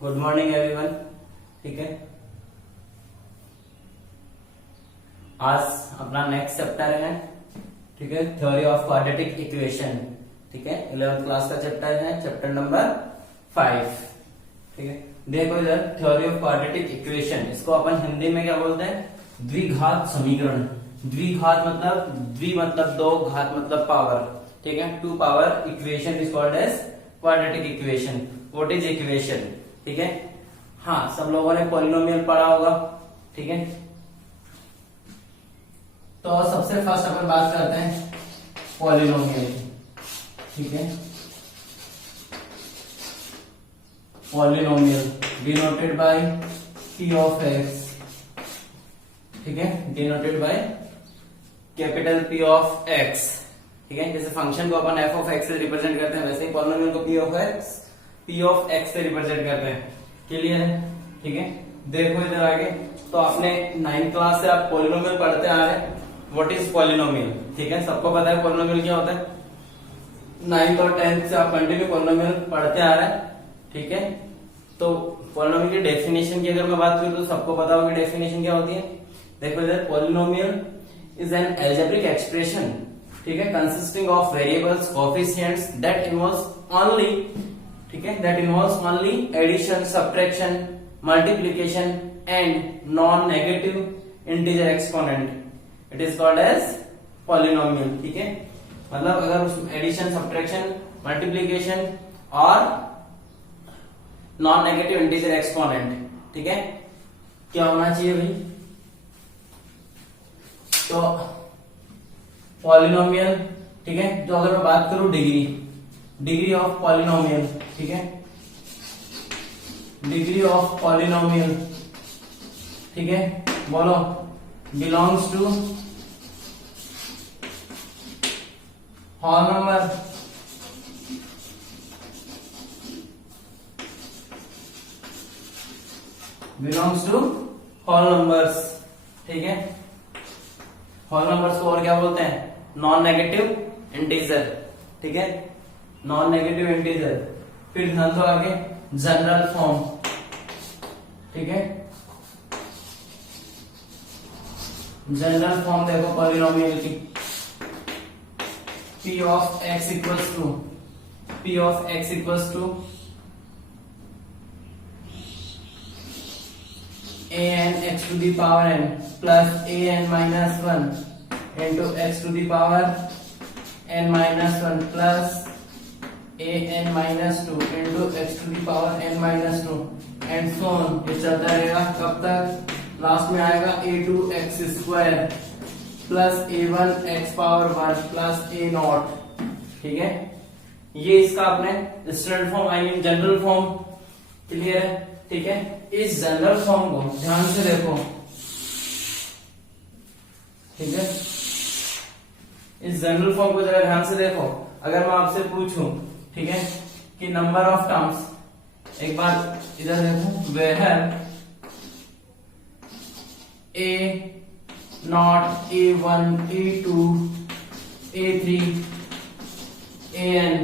Good morning everyone. ठीक है, आज अपना नेक्स्ट चैप्टर है। ठीक है, थ्योरी ऑफ क्वाड्रेटिक इक्वेशन। ठीक है, 11th क्लास का चैप्टर है, चैप्टर नंबर 5। ठीक है, देखो इधर थ्योरी ऑफ क्वाड्रेटिक इक्वेशन, इसको अपन हिंदी में क्या बोलते हैं? द्विघात समीकरण। द्विघात मतलब द्वि मतलब दो, घात मतलब पावर। ठीक है, two power equation is called as quadratic equation. What is equation? ठीक है, हाँ, सब लोगों ने पॉलिनोमियल पढ़ा होगा। ठीक है, तो सबसे फर्स्ट अपन बात करते हैं पॉलिनोमियल। ठीक है, polynomial denoted by p of x। ठीक है, denoted by capital P of x। ठीक है, जैसे फंक्शन को अपन f ऑफ x से रिप्रेजेंट करते हैं, वैसे ही पॉलिनोमियल को p ऑफ x से रिप्रेजेंट करते हैं। क्लियर है? ठीक है, देखो इधर आगे, तो आपने 9th क्लास से आप पॉलिनोमियल पढ़ते आ रहे हैं। What is polynomial? ठीक है, सबको पता है पॉलिनोमियल क्या होता है। 9th और 10th से आप कंटिन्यू पॉलिनोमियल पढ़ते आ रहे हैं। ठीक है, तो पॉलिनोमियल की डेफिनेशन की अगर मैं बात करूं तो सबको पता होगा डेफिनेशन क्या होती है। देखो इधर, polynomial is an algebraic expression, ठीक है, consisting of variables coefficients that involves only, ठीक है, that involves only addition, subtraction, multiplication and non negative integer exponent. It is called as polynomial. ठीक है, मतलब अगर उसमें एडिशन, सब्ट्रैक्शन, मल्टीप्लिकेशन और नॉन नेगेटिव इंटीजर एक्सपोनेंट, ठीक है, क्या होना चाहिए भाई? तो पॉलिनोमियल, ठीक है, तो अगर मैं बात करूं डिग्री ऑफ पॉलिनोमियल, ठीक है, डिग्री ऑफ पॉलिनोमियल, ठीक है, बोलो, belongs to whole number, belongs to whole numbers. ठीक है, होल नंबर्स को और क्या बोलते हैं? Non negative integer. ठीक है, नॉन नेगेटिव इंटीजर। फिर ध्यान दो आगे, जनरल फॉर्म। ठीक है, जनरल फॉर्म देखो पॉलिनोमियल की, p of x equals to an x to the power n plus an minus 1 into x to the power n minus 1 plus an minus 2 into x to the power n minus 2 and so on। ये चलता रहेगा कब तक? Last में आएगा a2x square plus a1 x power 1 plus a0। ठीक है, ये इसका अपने standard form, I mean general form. Clear है? ठीक है, इस जनरल फॉर्म को ध्यान से देखो। ठीक है, इस जनरल फॉर्म को जरा ध्यान से देखो। अगर मैं आपसे पूछूं, ठीक है, कि नंबर ऑफ टर्म्स, एक बार इधर देखो, where a0, a1, a2, a3, an,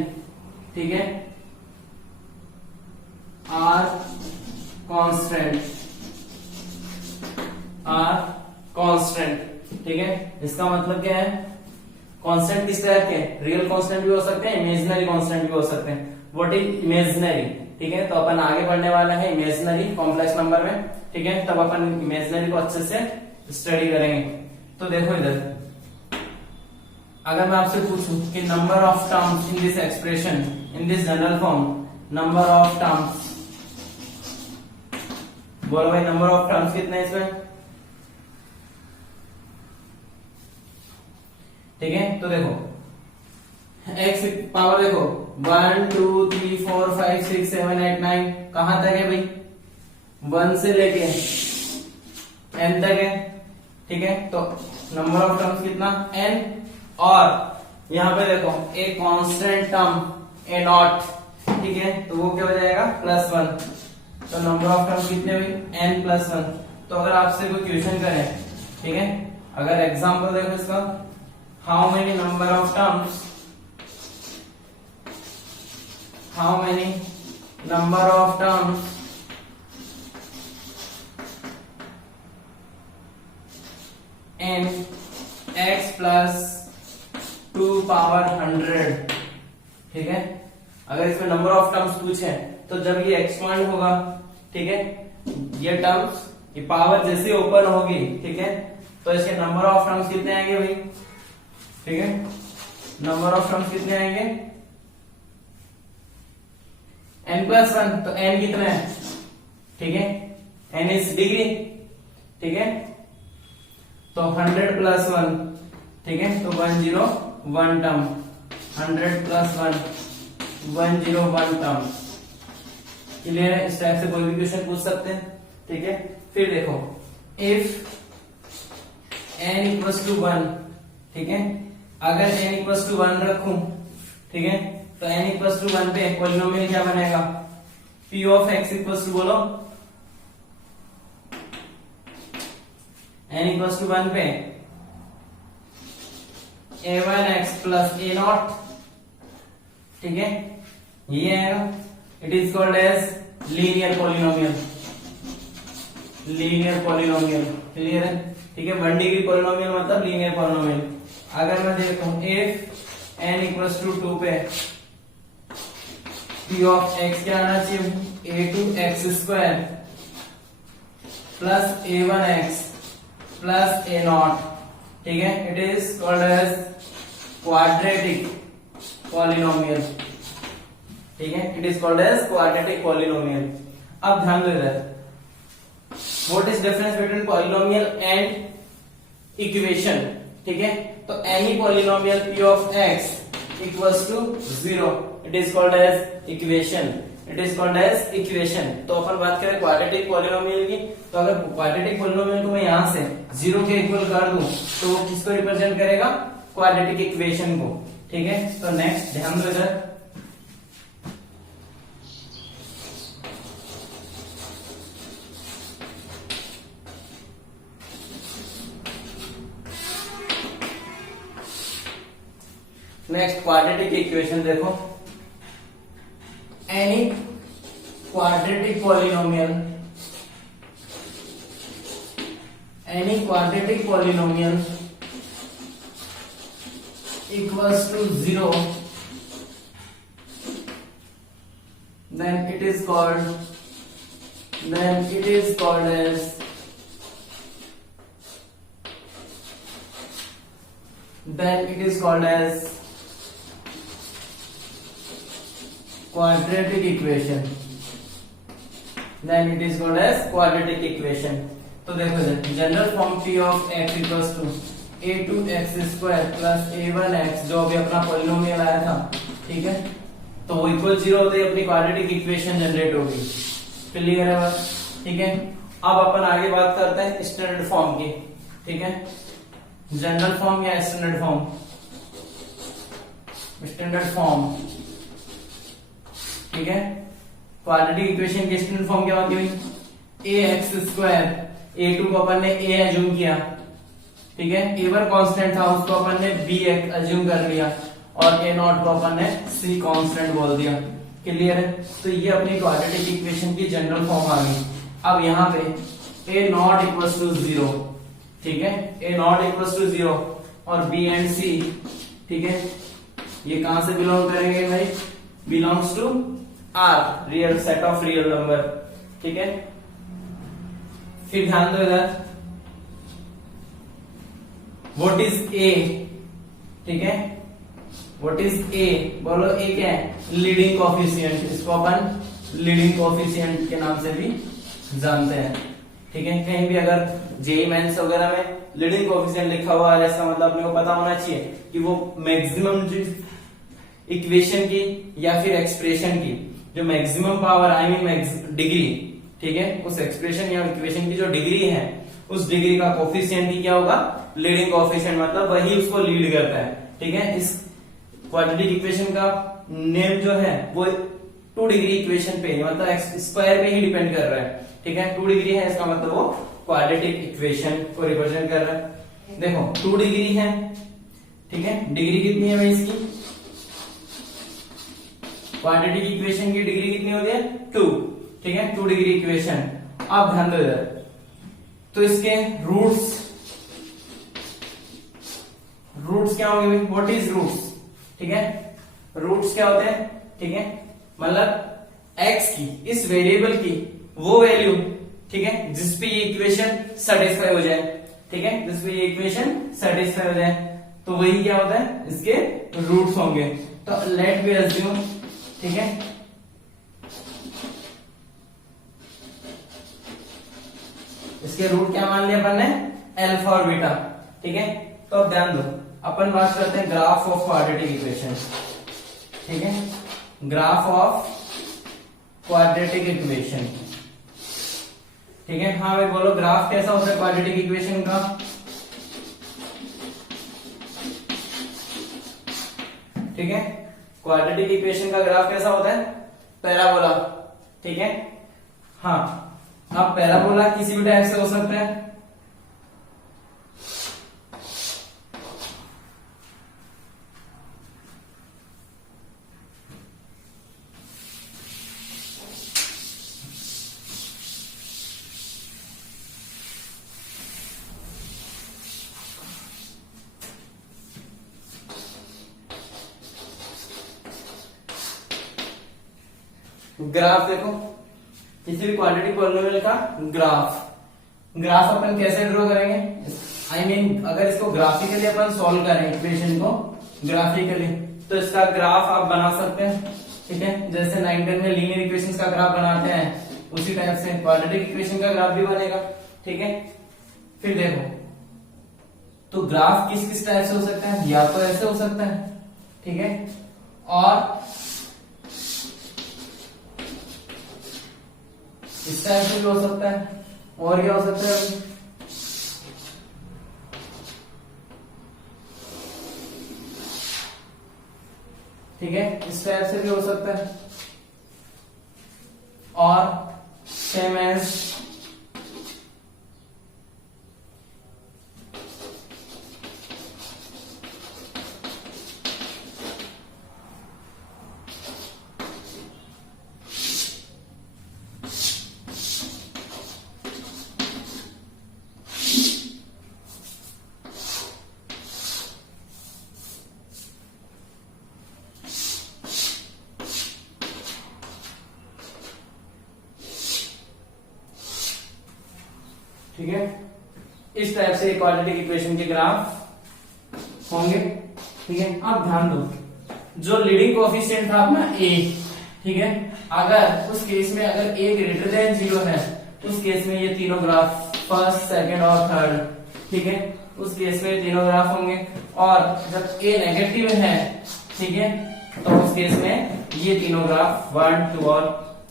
ठीक है, आर कांस्टेंट। ठीक है, इसका मतलब क्या है? कांस्टेंट किस तरह के? रियल कांस्टेंट भी हो सकते हैं, इमेजिनरी कांस्टेंट भी हो सकते हैं। What is imaginary? ठीक है, तो अपन आगे बढ़ने वाला है इमेजिनरी कॉम्प्लेक्स नंबर में। ठीक है, तब अपन इमेजिनरी को अच्छे से स्टडी करेंगे। तो देखो इधर, अगर मैं आपसे पूछूं कि number of terms in this expression, in this general form, number of terms, बोलो भाई, नंबर ऑफ टर्म्स कितने हैं इसमें? ठीक है, तो देखो x पावर देखो 1 2 3 4 5 6 7 8 9, कहां तक है भाई? 1 से लेके n तक है। ठीक है, तो नंबर ऑफ टर्म्स कितना? n। और यहां पे देखो एक कांस्टेंट टर्म a0, ठीक है, तो वो क्या हो जाएगा? +1। तो नंबर ऑफ टर्म्स कितने हुई? n+1। तो अगर आपसे कोई क्वेश्चन करें, ठीक है, अगर एग्जांपल देखो इसका, how many number of terms, how many number of terms n x plus 2 power 100, ठीक है। अगर इसमें नंबर ऑफ टर्म्स पूछे तो जब ये एक्सपांड होगा, ठीक है, ये टर्म्स, ये पावर जैसे ओपन होगी, ठीक है, तो इसके नंबर ऑफ टर्म्स कितने आएंगे भाई, ठीक है, नंबर ऑफ टर्म्स कितने आएंगे, n+1, तो n कितना है, ठीक है, n इज डिग्री, ठीक है, तो 100+1, ठीक है, तो 101 टर्म, 100+1 101 टर्म। क्लियर है? इस टाइप से कोई भी क्वेश्चन पूछ सकते हैं, ठीक है। फिर देखो, इफ n इक्वल्स टू 1, ठीक है, अगर n इक्वल्स टू 1 रखूं, ठीक है, तो n इक्वल्स टू 1 पे पॉलिनोमियल क्या बनेगा, p of x equals to, बोलो, n इक्वल्स टू 1 पे a1x प्लस a0, ठीक है, ये आएगा। It is called as linear polynomial, linear polynomial. Clear है? ठीक है, 1 डिग्री पॉलिनोमियल मतलब लीनियर पॉलिनोमियल। अगर मैं देखता हूं इफ n इक्वल्स टू 2 पे p ऑफ x क्या आना चाहिए, a2x² plus a1x plus a0, ठीक है, it is called as quadratic polynomial, ठीक है, it is called as quadratic polynomial. अब ध्यान दो इधर, what is difference between polynomial and equation, ठीक है, तो any polynomial p of x equals to 0, it is called as equation, it is called as equation. तो अपन बात करें क्वाड्रेटिक पॉलिनोमियल की, तो अगर क्वाड्रेटिक पॉलिनोमियल को मैं यहां से 0 के इक्वल कर दूं तो वो किसको रिप्रेजेंट करेगा, क्वाड्रेटिक इक्वेशन को, ठीक है। तो नेक्स्ट ध्यान दो इधर, नेक्स्ट क्वाड्रेटिक इक्वेशन देखो, any quadratic polynomial, any quadratic polynomial equals to 0, then it is called as quadratic equation, then it is called as quadratic equation। तो देखो general form p of x equals to a2x² plus a1x, जो अभी अपना polynomial आया था, ठीक है, तो वो इक्वल 0 होते ही अपनी क्वाड्रेटिक इक्वेशन जनरेट होगी। क्लियर है बात, ठीक है। अब अपन आगे बात करते हैं स्टैंडर्ड फॉर्म की, ठीक है, जनरल फॉर्म या स्टैंडर्ड फॉर्म, स्टैंडर्ड फॉर्म, ठीक है। क्वाड्रेटिक इक्वेशन की स्टैंडर्ड फॉर्म क्या होती है, ax², a2 को अपन ने a एज्यूम किया, ठीक है, a1 कांस्टेंट था उसको अपन ने b एज्यूम कर लिया और a0 को अपन ने c कांस्टेंट बोल दिया। क्लियर है? तो ये अपनी क्वाड्रेटिक इक्वेशन की जनरल फॉर्म आ गई। अब यहाँ पे a0 इक्वल्स टू 0, ठीक है, a0 इक्वल्स टू 0 और b एंड c, ठीक है, ये कहां से बिलोंग करेंगे भाई, belongs to R, real set of real number, ठीक है। फिर ध्यान दो इधर, व्हाट इज A, ठीक है, व्हाट इज A, बोलो A क्या है, लीडिंग कोफिशिएंट, इसको अपन लीडिंग कोफिशिएंट के नाम से भी जानते हैं, ठीक है। कहीं भी अगर जेईई मेंस वगैरह में लीडिंग कोफिशिएंट लिखा हुआ है, इसका मतलब अपने को पता होना चाहिए कि वो मैक्सिमम इक्वेशन की या फिर एक्सप्रेशन की जो maximum power, I mean degree, ठीक है, उस एक्सप्रेशन या इक्वेशन की जो डिग्री है, उस डिग्री का कोफिशिएंट ही क्या होगा, लीडिंग कोफिशिएंट, मतलब वही उसको लीड करता है, ठीक है। इस क्वाड्रेटिक इक्वेशन का नेम जो है वो 2 डिग्री इक्वेशन पे, मतलब स्क्वायर पे ही डिपेंड कर रहा है, ठीक है। 2 डिग्री है, इसका मतलब वो क्वाड्रेटिक इक्वेशन को रिप्रेजेंट कर रहा है। देखो 2 डिग्री है, ठीक है, डिग्री कितनी है भाई इसकी, क्वाड्रेटिक इक्वेशन की डिग्री कितनी होती है, 2, ठीक है, 2 डिग्री इक्वेशन। अब ध्यान दो इधर, तो इसके रूट्स रूट्स क्या होंगे भाई, व्हाट इज रूट्स, ठीक है, रूट्स क्या होते हैं, ठीक है, मतलब एक्स की, इस वेरिएबल की वो वैल्यू, ठीक है, जिस पे ये इक्वेशन सेटिस्फाई हो जाए, ठीक है, जिस पे ये इक्वेशन सेटिस्फाई हो जाए, तो वही क्या होता है, इसके रूट्स होंगे। तो लेट बी अज्यूम, ठीक है, इसके रूट क्या मान लिया अपन ने, अल्फा और बीटा, ठीक है। तो अब ध्यान दो, अपन बात करते हैं ग्राफ ऑफ क्वाड्रेटिक इक्वेशन, ठीक है, ग्राफ ऑफ क्वाड्रेटिक इक्वेशन, ठीक है। हाँ भाई बोलो, ग्राफ कैसा होता है क्वाड्रेटिक इक्वेशन का, ठीक है, क्वाड्रेटिक इक्वेशन का ग्राफ कैसा होता है, पैराबोला, ठीक है। हाँ, अब पैराबोला किसी भी टाइप से हो सकता है, ग्राफ देखो, किसी भी क्वाड्रेटिक पॉलिनोमियल का ग्राफ अपन कैसे ड्रॉ करेंगे, I mean, अगर इसको ग्राफिकली अपन सॉल्व करें इक्वेशन को ग्राफिकली, तो इसका ग्राफ आप बना सकते हैं, ठीक है, जैसे 9-10 में लीनियर इक्वेशंस का ग्राफ बनाते हैं उसी टाइप से क्वाड्रेटिक इक्वेशन का ग्राफ भी बनेगा, ठीक है। फिर देखो, तो ग्राफ किस किस टाइप से हो सकता है, या तो ऐसे हो सकता है, ठीक है, और इस टाइप से भी हो सकता है, और क्या हो सकता है, ठीक है, इस टाइप से भी हो सकता है, और सेम एज ठीक है, इस टाइप से क्वाड्रेटिक इक्वेशन के ग्राफ होंगे, ठीक है। अब ध्यान दो, जो लीडिंग कोएफिशिएंट था अपना a, ठीक है, अगर उस केस में अगर a ग्रेटर देन 0 है, उस केस में ये तीनों ग्राफ फर्स्ट, सेकंड और थर्ड, ठीक है, उस केस में तीनों ग्राफ होंगे। और जब a नेगेटिव है, ठीक है, तो उस केस में ये तीनों ग्राफ 1, 2 और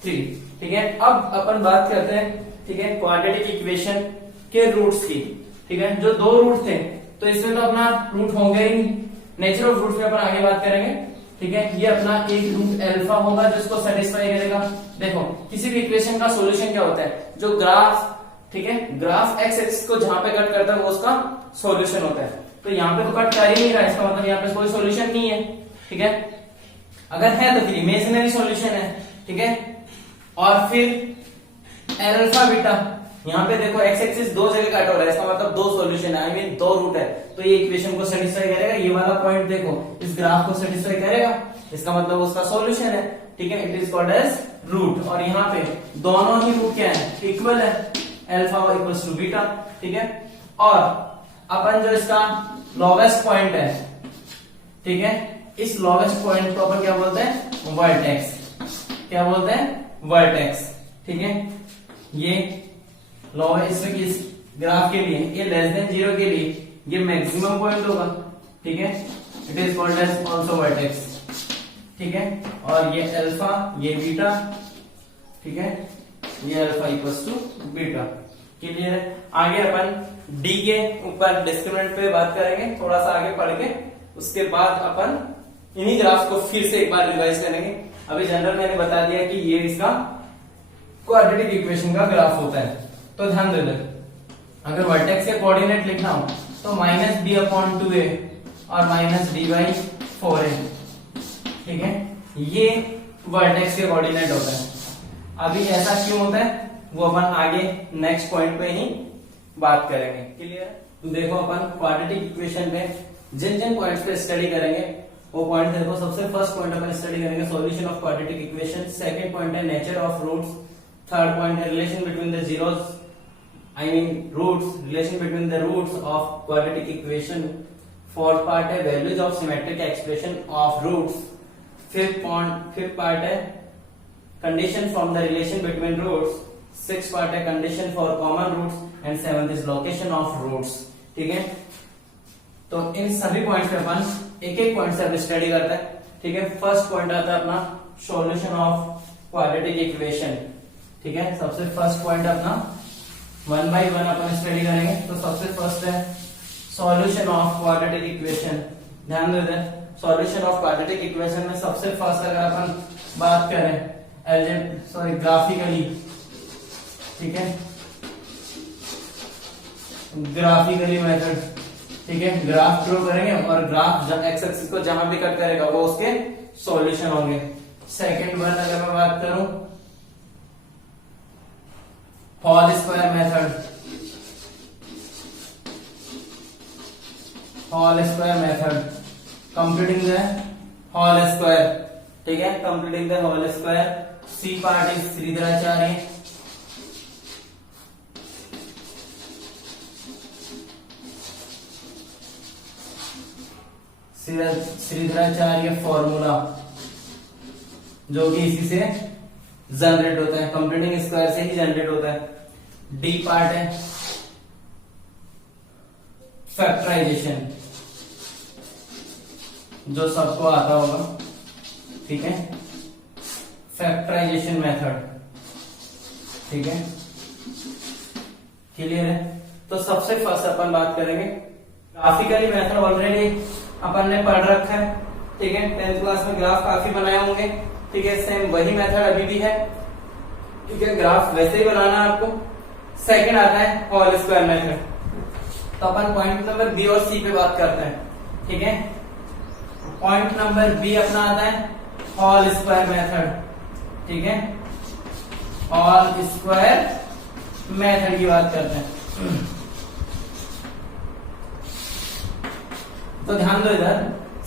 3, ठीक है। अब अपन बात करते हैं, ठीक है, क्वाड्रेटिक इक्वेशन के रूट्स की, ठीक है, जो दो रूट थे, तो इसमें तो अपना रूट होंगे ही, नेचर ऑफ रूट्स में अपन आगे बात करेंगे, ठीक है। ये अपना एक रूट अल्फा होगा जिसको सेटिस्फाई करेगा। देखो, किसी भी इक्वेशन का सॉल्यूशन क्या होता है, जो ग्राफ, ठीक है, ग्राफ एक्स एक्सिस को जहां पे कट करता है वो उसका सॉल्यूशन होता है। तो यहाँ पे तो कट कर ही नहीं रहा, इसका मतलब यहाँ पे कोई सॉल्यूशन नहीं है, ठीक है। अगर है तो फिर इमेजिनरी सॉल्यूशन है, ठीक है। और फिर अल्फा बीटा, यहाँ पे देखो एक्स एक्सिस दो जगह कट हो रहा है, इसका मतलब दो सॉल्यूशन है, I mean दो रूट है, तो ये इक्वेशन को सेटिस्फाई करेगा। ये वाला पॉइंट देखो, इस ग्राफ को सेटिस्फाई करेगा, इसका मतलब उसका सॉल्यूशन है, ठीक है, it is called as root. और यहाँ पे दोनों ही रूट क्या है, इक्वल है, अल्फा इक्वल्स टू बीटा, ठीक है। और अपन जो इसका लॉवेस्ट पॉइंट है, ठीक है, इस लॉवेस्ट पॉइंट को अपन क्या बोलते हैं, वर्टेक्स, क्या बोलते हैं, वर्टेक्स, ठीक है। ये लॉवेस्ट इस ग्राफ के लिए, ये लेस देन 0 के लिए ये मैक्सिमम पॉइंट होगा, ठीक है, it is called as also vertex, ठीक है। और ये अल्फा, ये बीटा, ठीक है, ये alpha equals to beta. Clear है। आगे अपन डी के ऊपर डिस्क्रिमिनेंट पे बात करेंगे, थोड़ा सा आगे पढ़ के, उसके बाद अपन इन्हीं ग्राफ को फिर से एक बार रिवाइज करेंगे। अभी जनरल मैंने बता दिया कि ये इसका क्वाड्रेटिक इक्वेशन का ग्राफ होता है। तो ध्यान दे लो, अगर वर्टेक्स के कोऑर्डिनेट लिखना हो तो -b/2a और -d/4a, ठीक है, ये वर्टेक्स के कोऑर्डिनेट होता है। अभी ऐसा क्यों होता है वो अपन आगे नेक्स्ट पॉइंट पे ही बात करेंगे। क्लियर है। तो देखो अपन क्वाड्रेटिक इक्वेशन में जिन जिन पॉइंट्स पे स्टडी करेंगे वो पॉइंट देखो। सबसे फर्स्ट पॉइंट अपन स्टडी करेंगे solution of quadratic equation, second point है nature of roots, third point है relation between the zeros I mean roots, relation between the roots of quadratic equation, fourth part है values of symmetric expression of roots, fifth part है condition from the relation between roots, six part है condition for common roots and seventh is location of roots. ठीक है, तो इन सभी points पे अपन एक एक पॉइंट से स्टडी करते हैं। ठीक है, फर्स्ट पॉइंट आता है अपना सॉल्यूशन ऑफ क्वाड्रेटिक इक्वेशन। ठीक है, सबसे फर्स्ट पॉइंट अपना 1 बाय 1 अपन स्टडी करेंगे। तो सबसे फर्स्ट है सॉल्यूशन ऑफ क्वाड्रेटिक इक्वेशन। ध्यान देते हैं सॉल्यूशन ऑफ क्वाड्रेटिक इक्वेशन में सबसे फर्स्ट अगर अपन बात करें ग्राफिकली, ठीक है, ग्राफिकली मेथड। ठीक है, ग्राफ ड्रॉ करेंगे और ग्राफ एक्स एक्सिस को जहां भी कट करेगा वो उसके सॉल्यूशन होंगे। सेकंड वन अगर मैं बात करूं whole square method, whole square method completing the whole square. ठीक है, completing the whole square, c part is Shridharacharya, Shridharacharya formula जो कि इसी से जनरेट होता है, कंप्लीटिंग स्क्वायर से ही जनरेट होता है। डी पार्ट है फैक्टराइजेशन जो सबको आता होगा। ठीक है, फैक्टराइजेशन मेथड। ठीक है, क्लियर है। तो सबसे फर्स्ट अपन बात करेंगे ग्राफिकली मेथड। ऑलरेडी अपन ने पढ़ रखा है। ठीक है, 10th क्लास में ग्राफ काफी बनाए होंगे। ठीक है, सेम वही मेथड अभी भी है। ठीक है, ग्राफ वैसे ही बनाना है आपको। सेकंड आता है होल स्क्वायर मेथड। तो अपन पॉइंट नंबर बी और सी पे बात करते हैं। ठीक है, पॉइंट नंबर बी अपना आता है होल स्क्वायर मेथड। ठीक है, होल स्क्वायर मेथड की बात करते हैं। तो ध्यान दो इधर,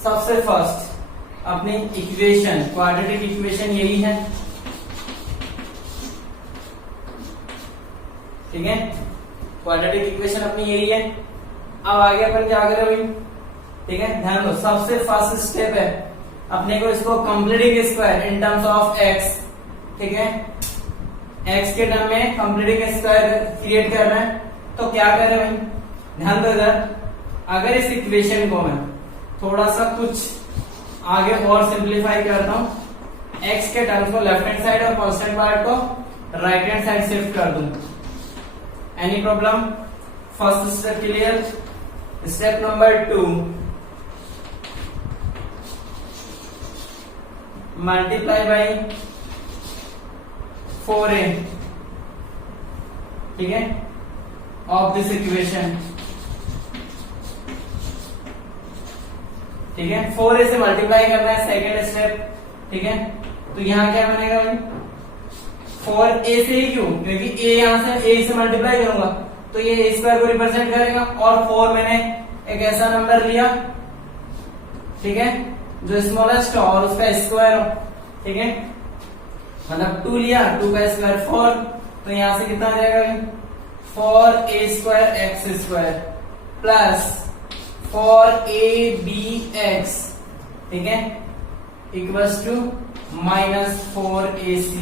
सबसे फर्स्ट अपनी इक्वेशन क्वाड्रेटिक इक्वेशन यही है। ठीक है, क्वाड्रेटिक इक्वेशन अपनी यही है। अब आगे अपन क्या करें भाई? ठीक है, ध्यान दो, सबसे फर्स्ट स्टेप है अपने को इसको completing square in terms of x. ठीक है, एक्स के टर्म में कंप्लीटिंग स्क्वायर क्रिएट करना है। तो क्या करें भाई? ध्यान दो इधर, अगर इस इक्वेशन को मैं थोड़ा सा कुछ आगे और सिंप्लीफाई करता हूं, एक्स के टर्म्स को लेफ्ट हैंड साइड और कांस्टेंट पार्ट को राइट हैंड साइड शिफ्ट कर दूं, any problem? First step clear. Step number 2, multiply by 4a। ठीक है, ऑफ दिस इक्वेशन। ठीक है, 4a से मल्टीप्लाई करना है, सेकेंड स्टेप। ठीक है, तो यहां क्या बनेगा भाई? 4a से ही, क्यों? क्योंकि a यहां से a से मल्टीप्लाई करूंगा तो ये a स्क्वायर को रिप्रेजेंट करेगा, और 4 मैंने एक ऐसा नंबर लिया, ठीक है, जो स्मॉलेस्ट हो और उसका स्क्वायर हो। ठीक है, मतलब 2 लिया, 2 का स्क्वायर 4, तो यहां से कितना आ जाएगा भाई? 4a square x square plus 4abx, ठीक है, इक्वल्स टू माइनस 4ac।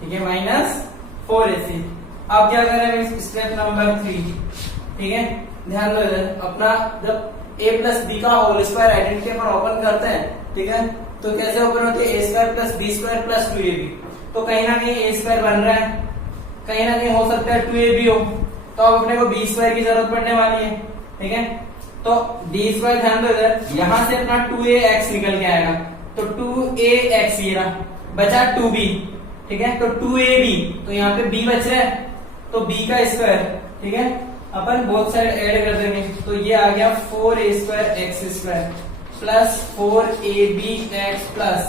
ठीक है, माइनस 4ac। अब क्या करें? Step number 3। ठीक है, ध्यान दो अपना, जब a प्लस बी का होल स्क्वायर आइडेंटिटी अपन ओपन करते हैं, ठीक है, तो कैसे ओपन होती है? a square plus B square plus 2ab। तो कहीं ना कहीं a स्क्वायर बन रहा है, कहीं ना कहीं हो सकता है 2ab हो, तो अब अपने को b स्क्वायर की जरूरत पड़ने वाली है। ठीक है, तो d स्क्वायर, ध्यान दो इधर, यहां से अपना 2ax निकल के आएगा, तो 2ax ये रहा, बचा 2b। ठीक है, तो 2ab, तो यहाँ पे b बच रहा है, तो b का स्क्वायर। ठीक है, अपन बोथ साइड ऐड कर देंगे, तो ये आ गया 4a square x square plus 4abx plus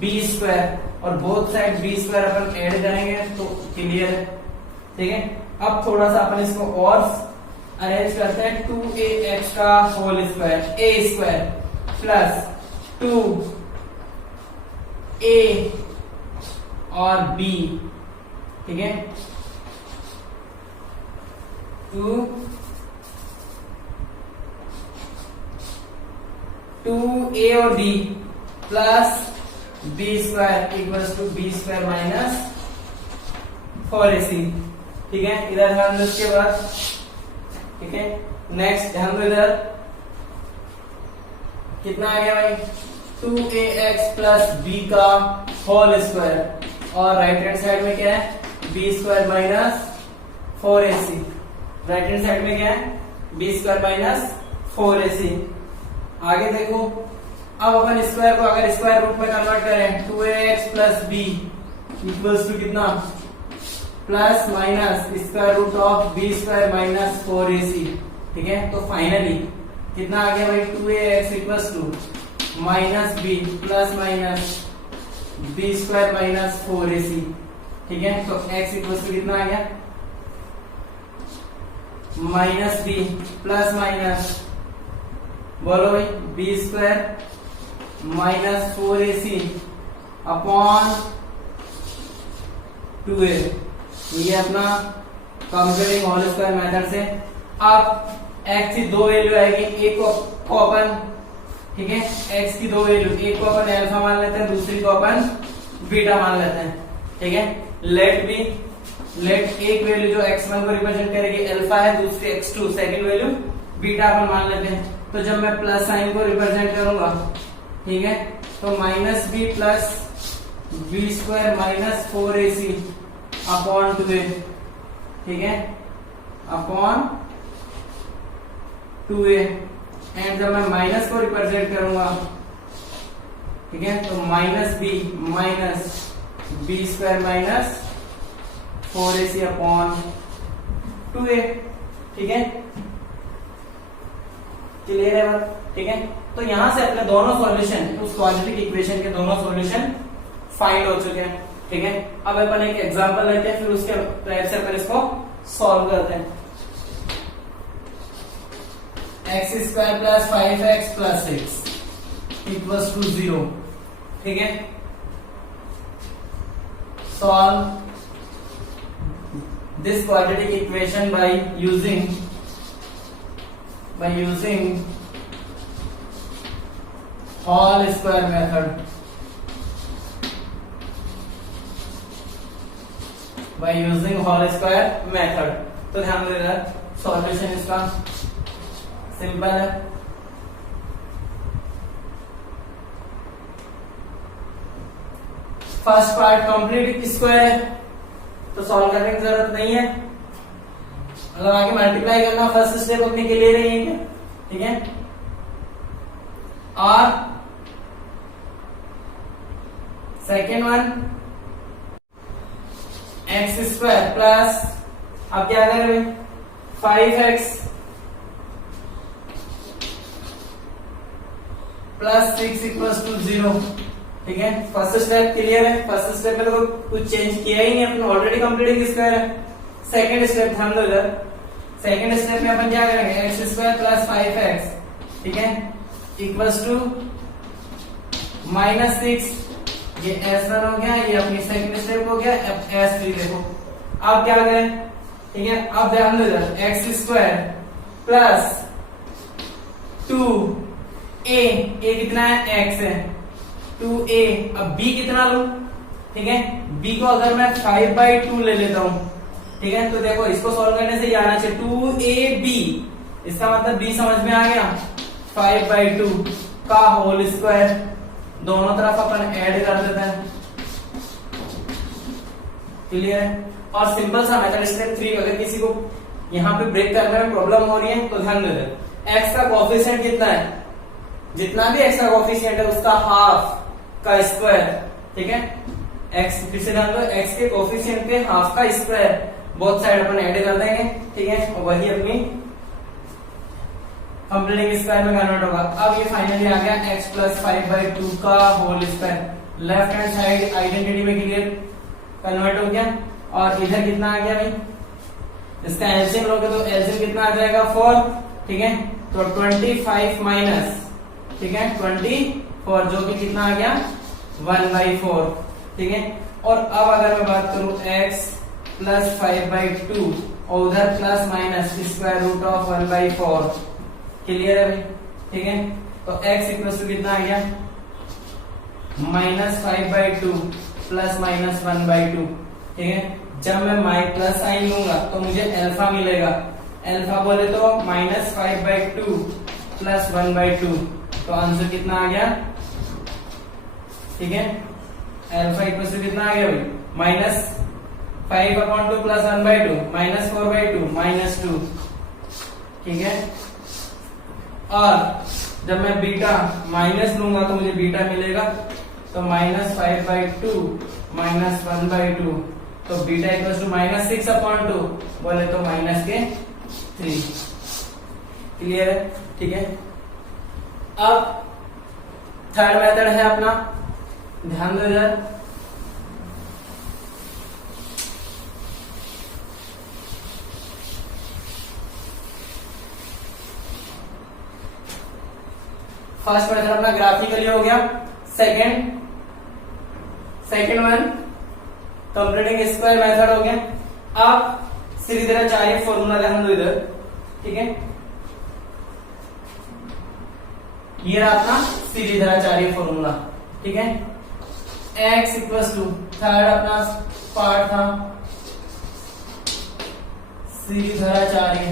b square, और बोथ साइड b स्क्वायर अपन ऐड करेंगे तो क्लियर है। ठीक है, अब थोड़ा सा अपन इसको और अरेंज करते हैं 2ax का whole square a square plus 2a और b, ठीक है, 2a और b plus b square equals to b square minus 4ac, ठीक है। इधर ध्यान दो इसके बाद, ठीक है। नेक्स्ट ध्यान दो इधर कितना आ गया भाई 2ax प्लस b का होल स्क्वायर और राइट हैंड साइड में क्या है b square minus 4ac, right hand side में क्या है b स्क्वायर माइनस 4ac। आगे देखो, अब अपन स्क्वायर को अगर स्क्वायर रूट में कन्वर्ट करें 2ax plus b equals to कितना plus minus square root of b square minus 4ac, ठीक है। तो फाइनली कितना आ गया भाई 2ax equals to minus b plus minus b square minus 4ac, ठीक है। तो x इक्वल्स टू कितना आ गया माइनस b प्लस माइनस, बोलो भाई b square minus 4ac upon 2a, ये अपना कंप्यूटिंग होल स्क्वायर मेथड से। अब x की दो वैल्यू आएगी, एक को अपन, ठीक है, x की दो वैल्यू, एक को अपन अल्फा मान लेते हैं, दूसरी को अपन बीटा मान लेते हैं, ठीक है। लेट एक वैल्यू जो x1 को रिप्रेजेंट करेगी अल्फा है, दूसरी x2 second value beta upon मान लेते हैं। तो जब मैं प्लस साइन को रिप्रेजेंट करूंगा, ठीक है, तो minus b plus b square minus 4ac upon 2a, ठीक है, अपॉन 2a। एंड जब मैं माइनस को रिप्रेजेंट करूंगा, ठीक है, तो minus b square minus 4ac upon 2a, ठीक है। क्लियर है बात, ठीक है। तो यहां से अपने दोनों सॉल्यूशन, उस क्वाड्रेटिक इक्वेशन के दोनों सॉल्यूशन फाइंड हो चुके हैं, ठीक है। अब अपन एक एग्जांपल लेते हैं, फिर उसके टाइप से अपन इसको सॉल्व करते हैं। x square plus 5x plus 6 equals to 0, ठीक है। Solve this quadratic equation by using whole square method, by using whole square method. तो ध्यान दे रहा, सॉल्यूशन इसका सिंपल है। फर्स्ट पार्ट कंप्लीट स्क्वायर है, तो सॉल्व करने की जरूरत नहीं है। अगर आगे मल्टीप्लाई करना फर्स्ट स्टेप अपने के लिए नहीं है, ठीक है। और second one x square plus, अब क्या करेंगे 5x प्लस 6 इक्वल्स टू 0, ठीक है। फर्स्ट स्टेप क्लियर है, फर्स्ट स्टेप में तो कुछ चेंज किया ही नहीं, अपन ऑलरेडी कंप्लीटिंग स्क्वायर है। सेकेंड स्टेप ध्यान दो इधर, सेकेंड स्टेप में अपन क्या करेंगे एक्स स्क्वायर प्लस 5x, ठीक है, इक्वल्स टू माइनस 6, ये S1 हो गया, ये अपनी सेकंड स्टेप हो गया। अब S3 देखो, अब क्या करें, ठीक है। अब ध्यान दो इधर x square plus 2a, a कितना है x है 2a, अब b कितना लू, ठीक है। b को अगर मैं 5/2 ले लेता हूं, ठीक है, तो देखो इसको सॉल्व करने से ये आना चाहिए 2ab, इसका मतलब b समझ में आ गया, 5/2 का होल स्क्वायर, दोनों तरफ अपन ऐड कर देते हैं, क्लियर है। और सिंपल सा मेथड स्टेप 3, अगर किसी को यहाँ पे ब्रेक करने में प्रॉब्लम हो रही है तो ध्यान दे दे, x का कोफिशिएंट कितना है, जितना भी x का कोफिशिएंट है उसका हाफ का स्क्वायर, ठीक है। x फिर से ध्यान दो, x के कोफिशिएंट के हाफ का स्क्वायर बोथ साइड अपन ऐड कर देंगे, ठीक है, और वही अपनी कंप्लीटिंग स्क्वायर में कन्वर्ट होगा। अब ये फाइनली आ गया x प्लस 5/2 का whole square, left hand side identity में क्लियर कन्वर्ट हो गया। और इधर कितना आ गया भाई, इसका एलसीएम लोगे तो एलसीएम कितना आ जाएगा 4, ठीक है। तो 25 माइनस, ठीक है, 24 जो कि कितना आ गया 1/4, ठीक है। और अब अगर मैं बात करूं x प्लस 5/2 और उधर plus minus square root of 1/4, clear है भाई, ठीक है। तो x इक्वल टू कितना आ गया -5/2 प्लस माइनस 1/2, ठीक है। जब मैं प्लस साइन लूंगा तो मुझे अल्फा मिलेगा, अल्फा बोले तो -5/2 प्लस 1/2, तो आंसर कितना आ गया, ठीक है। अल्फा इक्वल टू कितना आ गया भाई -5/2 प्लस 1/2 -4/2 -2, ठीक है। और जब मैं बीटा माइनस लूंगा तो मुझे बीटा मिलेगा, तो -5/2 -1/2, तो बीटा इक्वल टू -6/2 बोले तो -3, क्लियर है, ठीक है। अब थर्ड मेथड है अपना, ध्यान दो इधर, फर्स्ट मेथड अपना ग्राफिकली हो गया, second one completing square method हो गया। अब श्रीधराचार्य फॉर्मूला ध्यान दो इधर, ठीक है। ये रहा अपना श्रीधराचार्य फॉर्मूला, ठीक है। x इक्वल्स टू थर्ड अपना पार्ट था श्रीधराचार्य,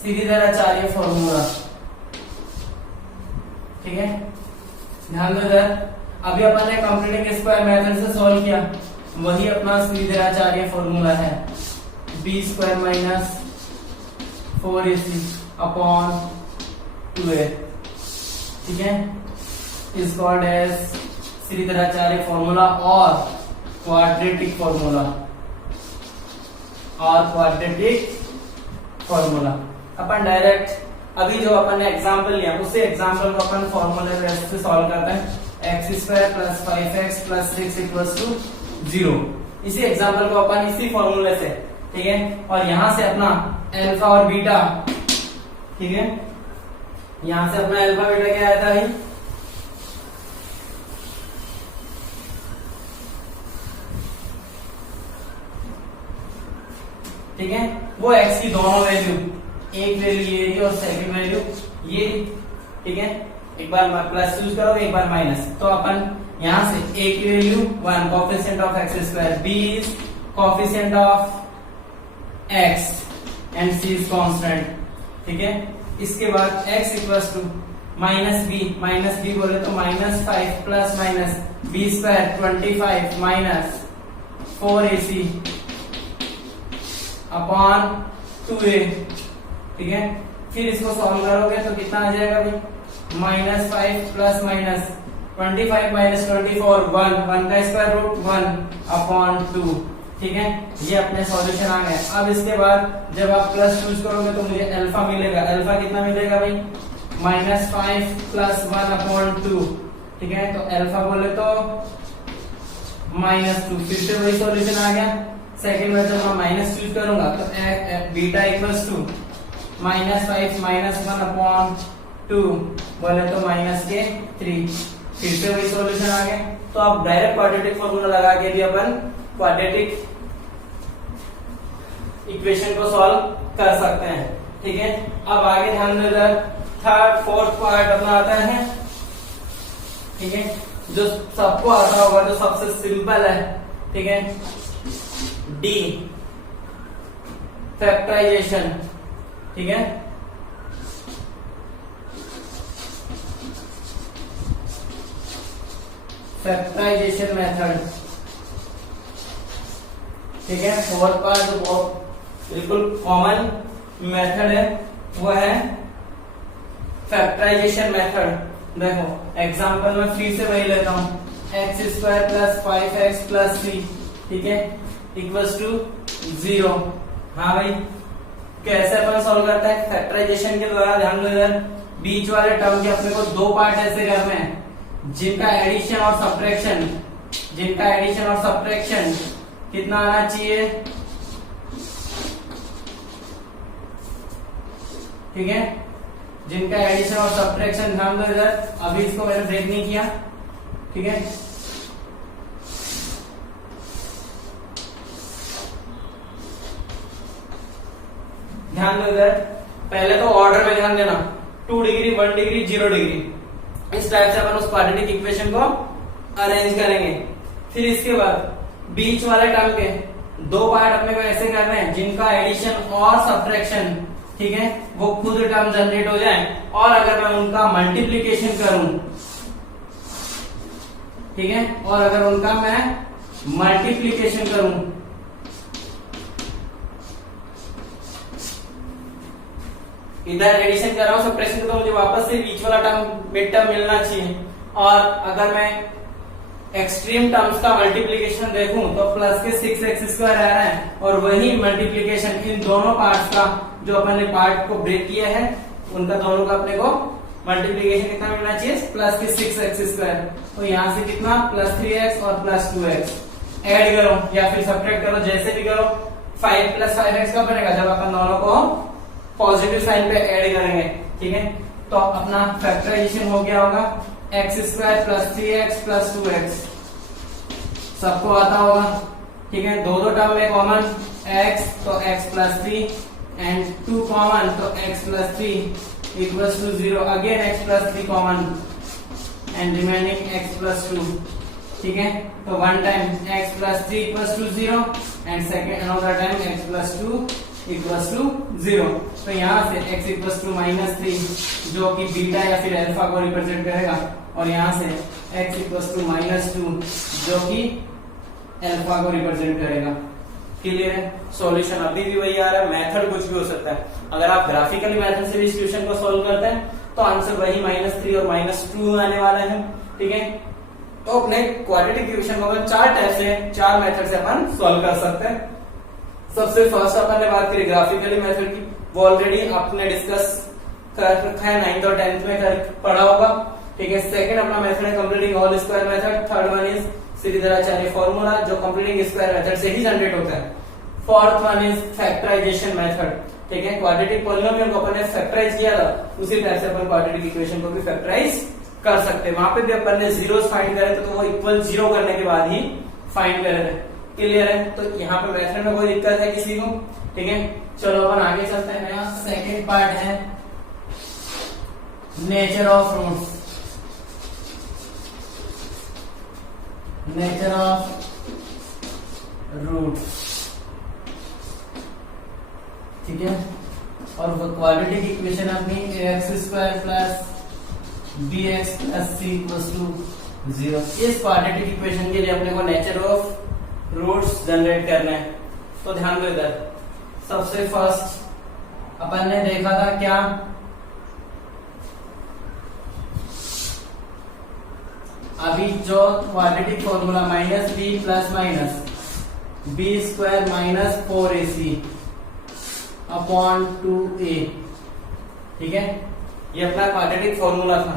श्रीधराचार्य फॉर्मूला, ठीक है। ध्यान दो इधर, अभी अपन ने कंप्लीटिंग स्क्वायर मेथड से सॉल्व किया, वही अपना श्रीधराचार्य फॉर्मूला है, b² minus 4ac upon 2a, ठीक है। Is called as Shridharacharya formula और क्वाड्रेटिक फॉर्मूला। अपन डायरेक्ट अभी जो अपन ने एग्जांपल लिया उसी एग्जांपल को अपन फॉर्मूले से सॉल्व करते हैं। x² plus 5x plus 6 equals to 0, इसी एग्जांपल को अपन इसी फॉर्मूले से, ठीक है। और यहां से अपना अल्फा और बीटा, ठीक है, यहां से अपना अल्फा बीटा क्या आया था भाई, ठीक है। वो x की दोनों वैल्यू, एक वैल्यू ये और सेकंड वैल्यू ये, ठीक है। एक बार प्लस यूज करोगे, एक बार माइनस, तो अपन यहां से a की value 1 coefficient of x², b is coefficient of x and c is constant, ठीक है। इसके बाद x इक्वल्स टू -b बोले तो -5 plus minus b² 25 minus 4ac upon 2a, ठीक है। फिर इसको सॉल्व करोगे तो कितना आ जाएगा भाई -5 प्लस माइनस 25 माइनस 24 1 का स्क्वायर रूट 1 अपॉन 2, ठीक है। ये अपने सॉल्यूशन आ गए। अब इसके बाद जब आप प्लस यूज करोगे तो मुझे अल्फा मिलेगा, अल्फा कितना मिलेगा भाई -5 प्लस 1 अपॉन 2, ठीक है। तो अल्फा बोले तो -2, फिर से वही सॉल्यूशन आ गया। सेकंड में जब मैं माइनस यूज करूंगा तो beta equals to -5 minus 1 upon 2 बोले तो -3, फिर से वही सॉल्यूशन आ गया। तो आप डायरेक्ट क्वाड्रेटिक फॉर्मूला लगा के भी अपन क्वाड्रेटिक इक्वेशन को सॉल्व कर सकते हैं, ठीक है। अब आगे ध्यान दो, इधर थर्ड फोर्थ पार्ट अपना आता है, ठीक है, जो सबको आता होगा, जो सबसे सिंपल है, ठीक है, डी फैक्टराइजेशन, ठीक है। फैक्टराइजेशन मेथड, ठीक है। फोर्थ पार्ट जो बहुत बिल्कुल कॉमन मेथड है वो है फैक्टराइजेशन मेथड। देखो एग्जांपल में फिर से वही लेता हूं, x² प्लस 5x प्लस 3, ठीक है, इक्वल्स टू 0। हाँ भाई, कैसे अपन सॉल्व करते हैं फैक्टराइजेशन के द्वारा। ध्यान दो इधर, बीच वाले टर्म के अपने को दो पार्ट ऐसे करने हैं, जिनका एडिशन और सब्ट्रैक्शन कितना आना चाहिए, ठीक है, जिनका एडिशन और सब्ट्रैक्शन, ध्यान दो इधर, अभी इसको मैंने ब्रेक नहीं किया, ठीक है। ध्यान दो इधर, पहले तो ऑर्डर में ध्यान देना, 2 डिग्री, 1 डिग्री, 0 डिग्री, इस टाइप से अपन उस क्वाड्रेटिक इक्वेशन को अरेंज करेंगे। फिर इसके बाद बीच वाले टर्म के 2 पार्ट अपने को ऐसे कर रहे हैं जिनका एडिशन और सब्ट्रैक्शन, ठीक है, वो खुद टर्म जनरेट हो जाए, और अगर मैं उनका मल्टीप्लीकेशन करूं, ठीक है, और अगर उनका मैं मल्टीप्लीकेशन करूं, इधर एडिशन कर रहा हूं, सब्ट्रैक्शन, तो मुझे वापस से बीच वाला टर्म मिड टर्म मिलना चाहिए, और अगर मैं एक्सट्रीम टर्म्स का मल्टीप्लीकेशन देखूं तो प्लस के 6x² आ रहा है, और वही मल्टीप्लीकेशन इन दोनों पार्ट्स का जो अपन ने पार्ट को ब्रेक किया है उनका दोनों का अपने को मल्टीप्लीकेशन कितना मिलना चाहिए, प्लस के 6x², तो यहां से कितना, +3x और +2x ऐड करो या फिर सब्ट्रैक्ट करो, जैसे भी करो। 5 + 5x कब बनेगा, जब अपन दोनों को पॉजिटिव साइन पे ऐड करेंगे, ठीक है। तो अपना फैक्टराइजेशन हो गया होगा, x² + 3x + 2x, सबको आता होगा, ठीक है। दो टर्म में कॉमन x, तो x + 3 एंड 2 कॉमन, तो x + 3 = 0, again x + 3 common and remaining x + 2, ठीक है। तो one time x + 3 = 0 and second another time x + 2 = 0। तो यहाँ से x = -3 जो कि बीटा या फिर अल्फा को रिप्रेजेंट करेगा, और यहाँ से x = -2 जो कि अल्फा को रिप्रेजेंट करेगा। क्लियर है? सॉल्यूशन अभी भी वही आ रहा है, मेथड कुछ भी हो सकता है। अगर आप ग्राफिकली मेथड से भी इस क्वेश्चन को सॉल्व करते हैं तो आंसर वही -3 और -2 आने वाला है, ठीक है। तो अपने क्वाड्रेटिक इक्वेशन को अपन 4 टाइप से, 4 मेथड से अपन सॉल्व कर सकते हैं। सबसे फर्स्ट अपन ने बात करी ग्राफिकली मेथड की, वो ऑलरेडी आपने डिस्कस कर रखा है, 9th और 10th में पढ़ा होगा, ठीक है। सेकंड अपना मेथड है completing whole square method, third one is Shridharacharya formula जो कंप्लीटिंग स्क्वायर मेथड से ही जनरेट होता है, fourth one is factorization method, ठीक है। क्वाड्रेटिक पॉलिनोमियल को अपन ने फैक्टराइज किया था, उसी टाइप से अपन क्वाड्रेटिक इक्वेशन को भी फैक्टराइज कर सकते हैं। वहां पे भी अपन ने जीरोस फाइंड करे थे, तो वो इक्वल 0 करने के बाद ही फाइंड करे थे। क्लियर है? तो यहाँ पे मेथड में कोई दिक्कत है किसी को? ठीक है, चलो अपन आगे चलते हैं। नया सेकेंड पार्ट है nature of roots. Nature of roots, ठीक है। और वो क्वाड्रेटिक इक्वेशन अपनी ax² plus bx plus c equals to 0। इस क्वाड्रेटिक इक्वेशन के लिए अपने को नेचर ऑफ रूट्स जनरेट करना है। तो ध्यान दो इधर, सबसे फर्स्ट अपन ने देखा था क्या, अभी जो quadratic formula -b plus minus b² minus 4ac upon 2a, ठीक है, ये अपना क्वाड्रेटिक फॉर्मूला था।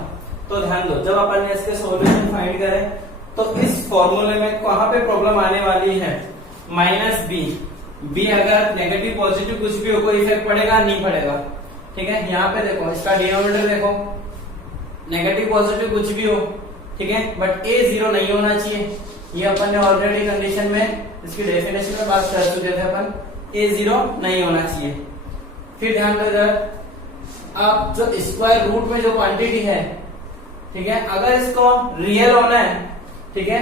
तो ध्यान दो, जब अपन ने इसके सॉल्यूशन फाइंड करे तो इस फॉर्मूले में कहां पे प्रॉब्लम आने वाली है, -b अगर नेगेटिव पॉजिटिव कुछ भी हो कोई इफेक्ट पड़ेगा नहीं पड़ेगा, ठीक है। यहाँ पे देखो इसका डिनोमिनेटर देखो, नेगेटिव पॉजिटिव कुछ भी हो, ठीक है, बट a 0 नहीं होना चाहिए। ये अपन ने ऑलरेडी कंडीशन में इसकी डेफिनेशन में बात कर चुके थे अपन, a 0 नहीं होना चाहिए। फिर ध्यान दो इधर, अब जो स्क्वायर रूट में जो क्वांटिटी है, ठीक है, अगर इसको रियल होना है, ठीक है,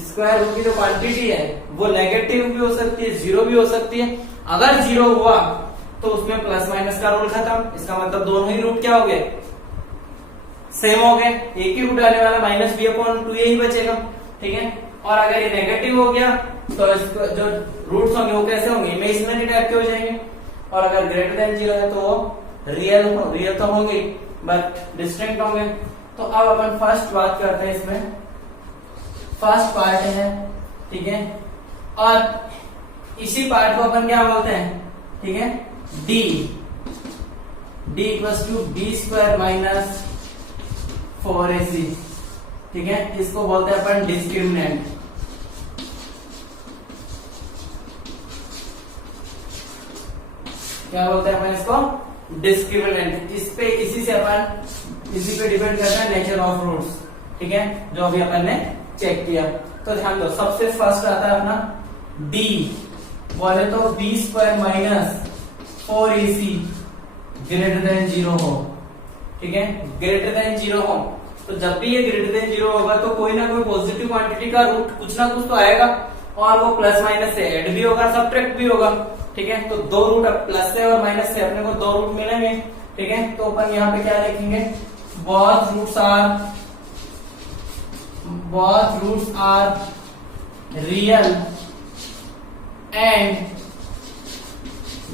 स्क्वायर रूट की जो क्वांटिटी है वो नेगेटिव भी हो सकती है, 0 भी हो सकती है। अगर 0 हुआ तो उसमें प्लस माइनस का रूल खत्म, इसका मतलब दोनों ही रूट क्या हो गए, सेम हो गए, एक ही रूट आने वाला -b/2a ही बचेगा, ठीक है। और अगर ये नेगेटिव हो गया तो इसको जो रूट्स होंगे वो कैसे होंगे, इमेजिनरी टाइप के हो जाएंगे। और अगर ग्रेटर देन 0 है तो वो रियल तो होंगे बट डिस्टिंक्ट होंगे। तो अब अपन फर्स्ट बात करते हैं, इसमें फर्स्ट पार्ट है, ठीक है, और इसी पार्ट को अपन क्या बोलते हैं, ठीक है, d equals to b² minus 4ac, ठीक है, इसको बोलते हैं अपन डिस्क्रिमिनेंट। क्या बोलते हैं अपन इसको? डिस्क्रिमिनेंट। इसी पे डिपेंड करता है नेचर ऑफ रूट्स, ठीक है, जो अभी अपन ने चेक किया। तो ध्यान दो, सबसे फर्स्ट आता है अपना डी, बोले तो b square minus 4ac greater than 0 हो, ठीक है, ग्रेटर देन 0 हो। तो जब भी ये ग्रेटर देन 0 होगा तो कोई ना कोई पॉजिटिव क्वांटिटी का रूट कुछ ना कुछ तो आएगा, और वो प्लस माइनस से ऐड भी होगा, सब्ट्रैक्ट भी होगा, ठीक है। तो दो रूट, प्लस से और माइनस से अपने को दो रूट मिलेंगे, ठीक है। तो अपन यहाँ पे क्या लिखेंगे? both roots are real and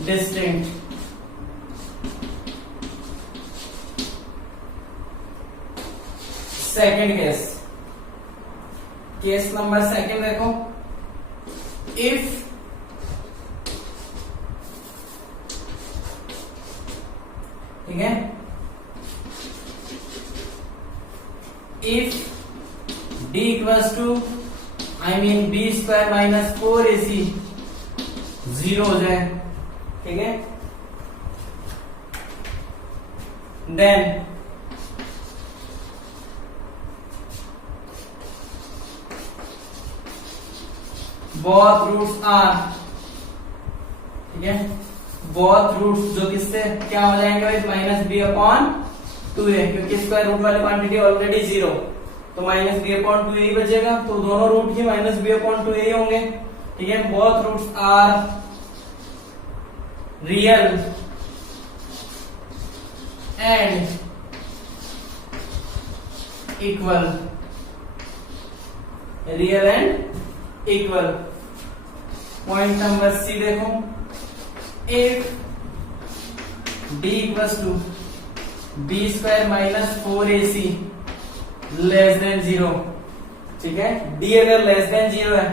distinct. Second case number second देखो, इफ ठीक है, if d equals to b square minus 4ac 0 हो जाए, ठीक है, देन both roots are, ठीक है, both roots जो किससे क्या हो जाएंगे भाई? माइनस बी अपॉन 2a, क्योंकि स्क्वायर रूट वाली क्वांटिटी ऑलरेडी 0, तो माइनस बी अपॉन 2a ही बचेगा। तो दोनों रूट ही माइनस बी अपॉन 2a ही होंगे, ठीक है। both roots are real and equal, real and equal. Point number C देखो, if d equals to B square minus 4ac less than 0, ठीक है, d अगर लेस देन 0 है,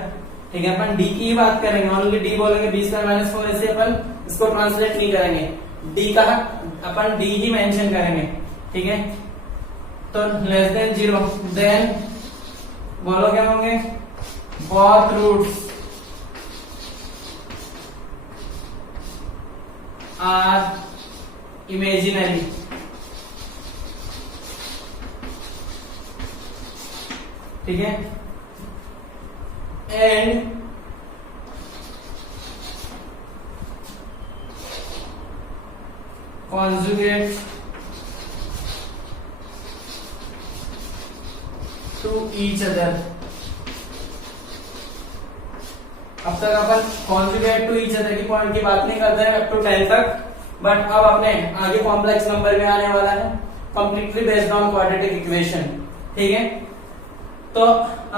ठीक है, अपन d की ही बात करेंगे, ओनली d बोलेंगे, बी स्क्वायर माइनस 4ac अपन इसको ट्रांसलेट नहीं करेंगे, d का अपन d ही मेंशन करेंगे, ठीक है। तो लेस देन 0, देन बोलो क्या होंगे? both roots are imaginary, ठीक है, and conjugate to each other। अब तक अपन कॉन्जुगेट टू ईच अदर की पॉइंट की बात नहीं करते हैं अप टू 10 तक, बट अब अपने आगे कॉम्प्लेक्स नंबर में आने वाला है, completely based on quadratic equation, ठीक है। तो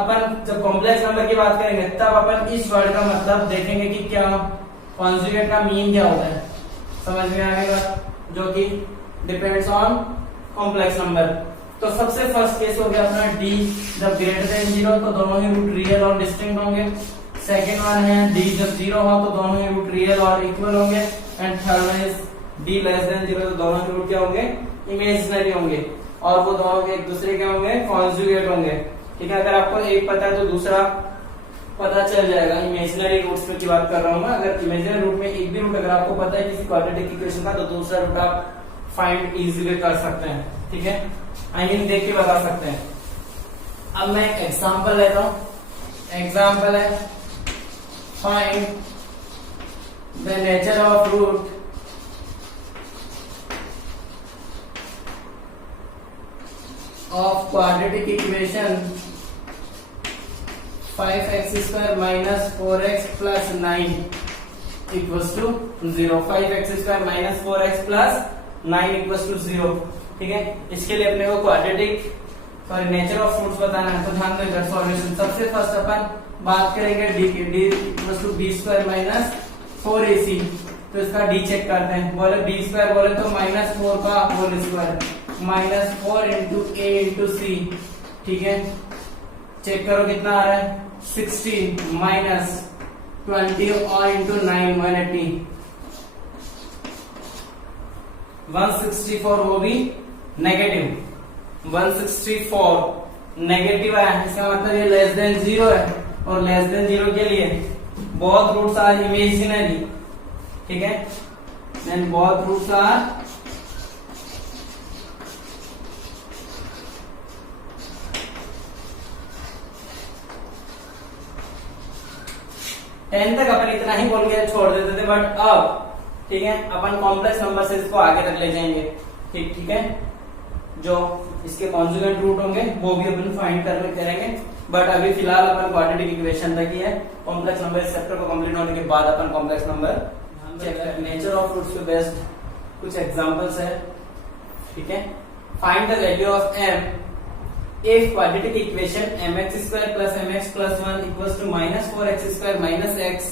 अपन जब कॉम्प्लेक्स नंबर की बात करेंगे तब अपन इस वर्ड का मतलब देखेंगे कि क्या कॉन्जुगेट का मीन क्या होता है, समझ में आएगा, जो कि डिपेंड्स ऑन कॉम्प्लेक्स नंबर। तो सबसे फर्स्ट केस हो गया अपना डी, जब ग्रेटर देन 0 तो दोनों ही रूट रियल और डिस्टिंक्ट होंगे। सेकेंड वन है डी जब 0 हो तो दोनों ही रूट रियल और इक्वल होंगे। And third one is D less than 0 तो दोनों ही रूट क्या होंगे? इमेजिनरी होंगे, और वो दोनों के एक दूसरे के होंगे कॉन्जुगेट होंगे, ठीक है। अगर आपको एक पता है तो दूसरा पता चल जाएगा। इमेजिनरी रूट्स में की बात कर रहा हूँ मैं, अगर इमेजिनरी रूट में एक भी रूट अगर आपको पता है किसी क्वाड्रेटिक इक्वेशन का, तो दूसरा रूट आप फाइंड इजीली कर सकते हैं, ठीक है, आई मीन देख के बता सकते हैं। अब मैं एक एग्जांपल लेता हूं, एग्जांपल है find the nature of root of quadratic equation 5x² minus 4x plus 9 equals to 0। 5x² minus 4x plus 9 equals to 0, ठीक है। इसके लिए अपने को क्वाड्रेटिक नेचर ऑफ रूट्स बताना है, तो ध्यान देकर सॉल्यूशन। सबसे फर्स्ट अपन बात करेंगे डी की, d equals to B square minus 4ac, तो इसका डी चेक करते हैं। बोले बी स्क्वायर बोले तो माइनस 4 का होल स्क्वायर, माइनस 4 इंटू ए इंटू सी, ठीक है। चेक करो कितना आ रहा है, 16 माइनस 20 और इंटू 9 180, 164, वो भी नेगेटिव 164, नेगेटिव आया, इसका मतलब ये लेस देन 0 है, और लेस देन 0 के लिए both रूट्स आर इमेजिनरी, ठीक है, then both roots are ten तक अपन इतना ही बोल के छोड़ देते थे, बट अब ठीक है अपन कॉम्प्लेक्स नंबर से इसको आगे तक ले जाएंगे, ठीक है, जो इसके कॉन्जुगेंट रूट होंगे वो भी अपन फाइंड करेंगे, बट अभी फिलहाल अपन क्वाड्रेटिक इक्वेशन तक ही है। कॉम्प्लेक्स नंबर इस चैप्टर को कंप्लीट होने के बाद अपन complex number nature of roots के बेस्ड कुछ एग्जांपल्स है, ठीक है। Find the value of m if quadratic equation mx square plus mx plus 1 equals to minus 4x square minus x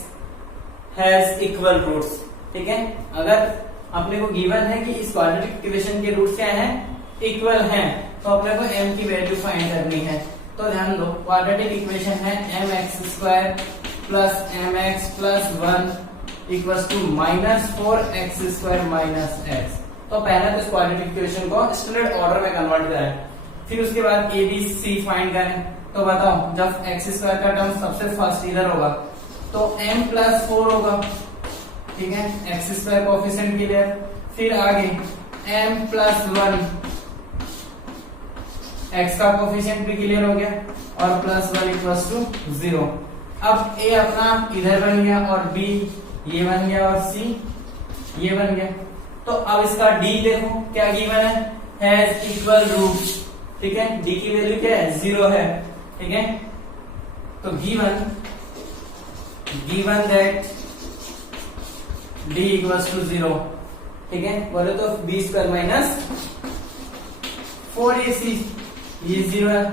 has equal roots, ठीक है। अगर अपने को गिवन है कि इस क्वाड्रेटिक इक्वेशन के रूट्स क्या हैं, इक्वल हैं, तो अपने को m की वैल्यू फाइंड करनी है। तो ध्यान दो, क्वाड्रेटिक इक्वेशन है mx square plus mx plus 1 equals to minus 4x square minus x। तो पहले तो इस क्वाड्रेटिक इक्वेशन को स्टैंडर्ड ऑर्डर में कन्वर्ट करें, फिर उसके बाद a b c फाइंड करें। तो बताओ, जब x स्क्वायर का टर्म सबसे फर्स्ट इधर होगा तो m प्लस 4 होगा, ठीक है, x स्क्वायर कोएफिशिएंट क्लियर, फिर आगे m प्लस 1 x का कोएफिशिएंट भी क्लियर हो गया, और प्लस 1 इक्वल्स टू 0। अब a अपना इधर बन गया, और b ये बन गया, और c ये बन गया। तो अब इसका d देखो क्या गिवन है, हैज इक्वल रूट्स, ठीक है, d की वैल्यू क्या है, 0 है, ठीक है। तो given that d equals to 0, ठीक है, बोले तो b स्क्वायर माइनस 4ac ये 0 है,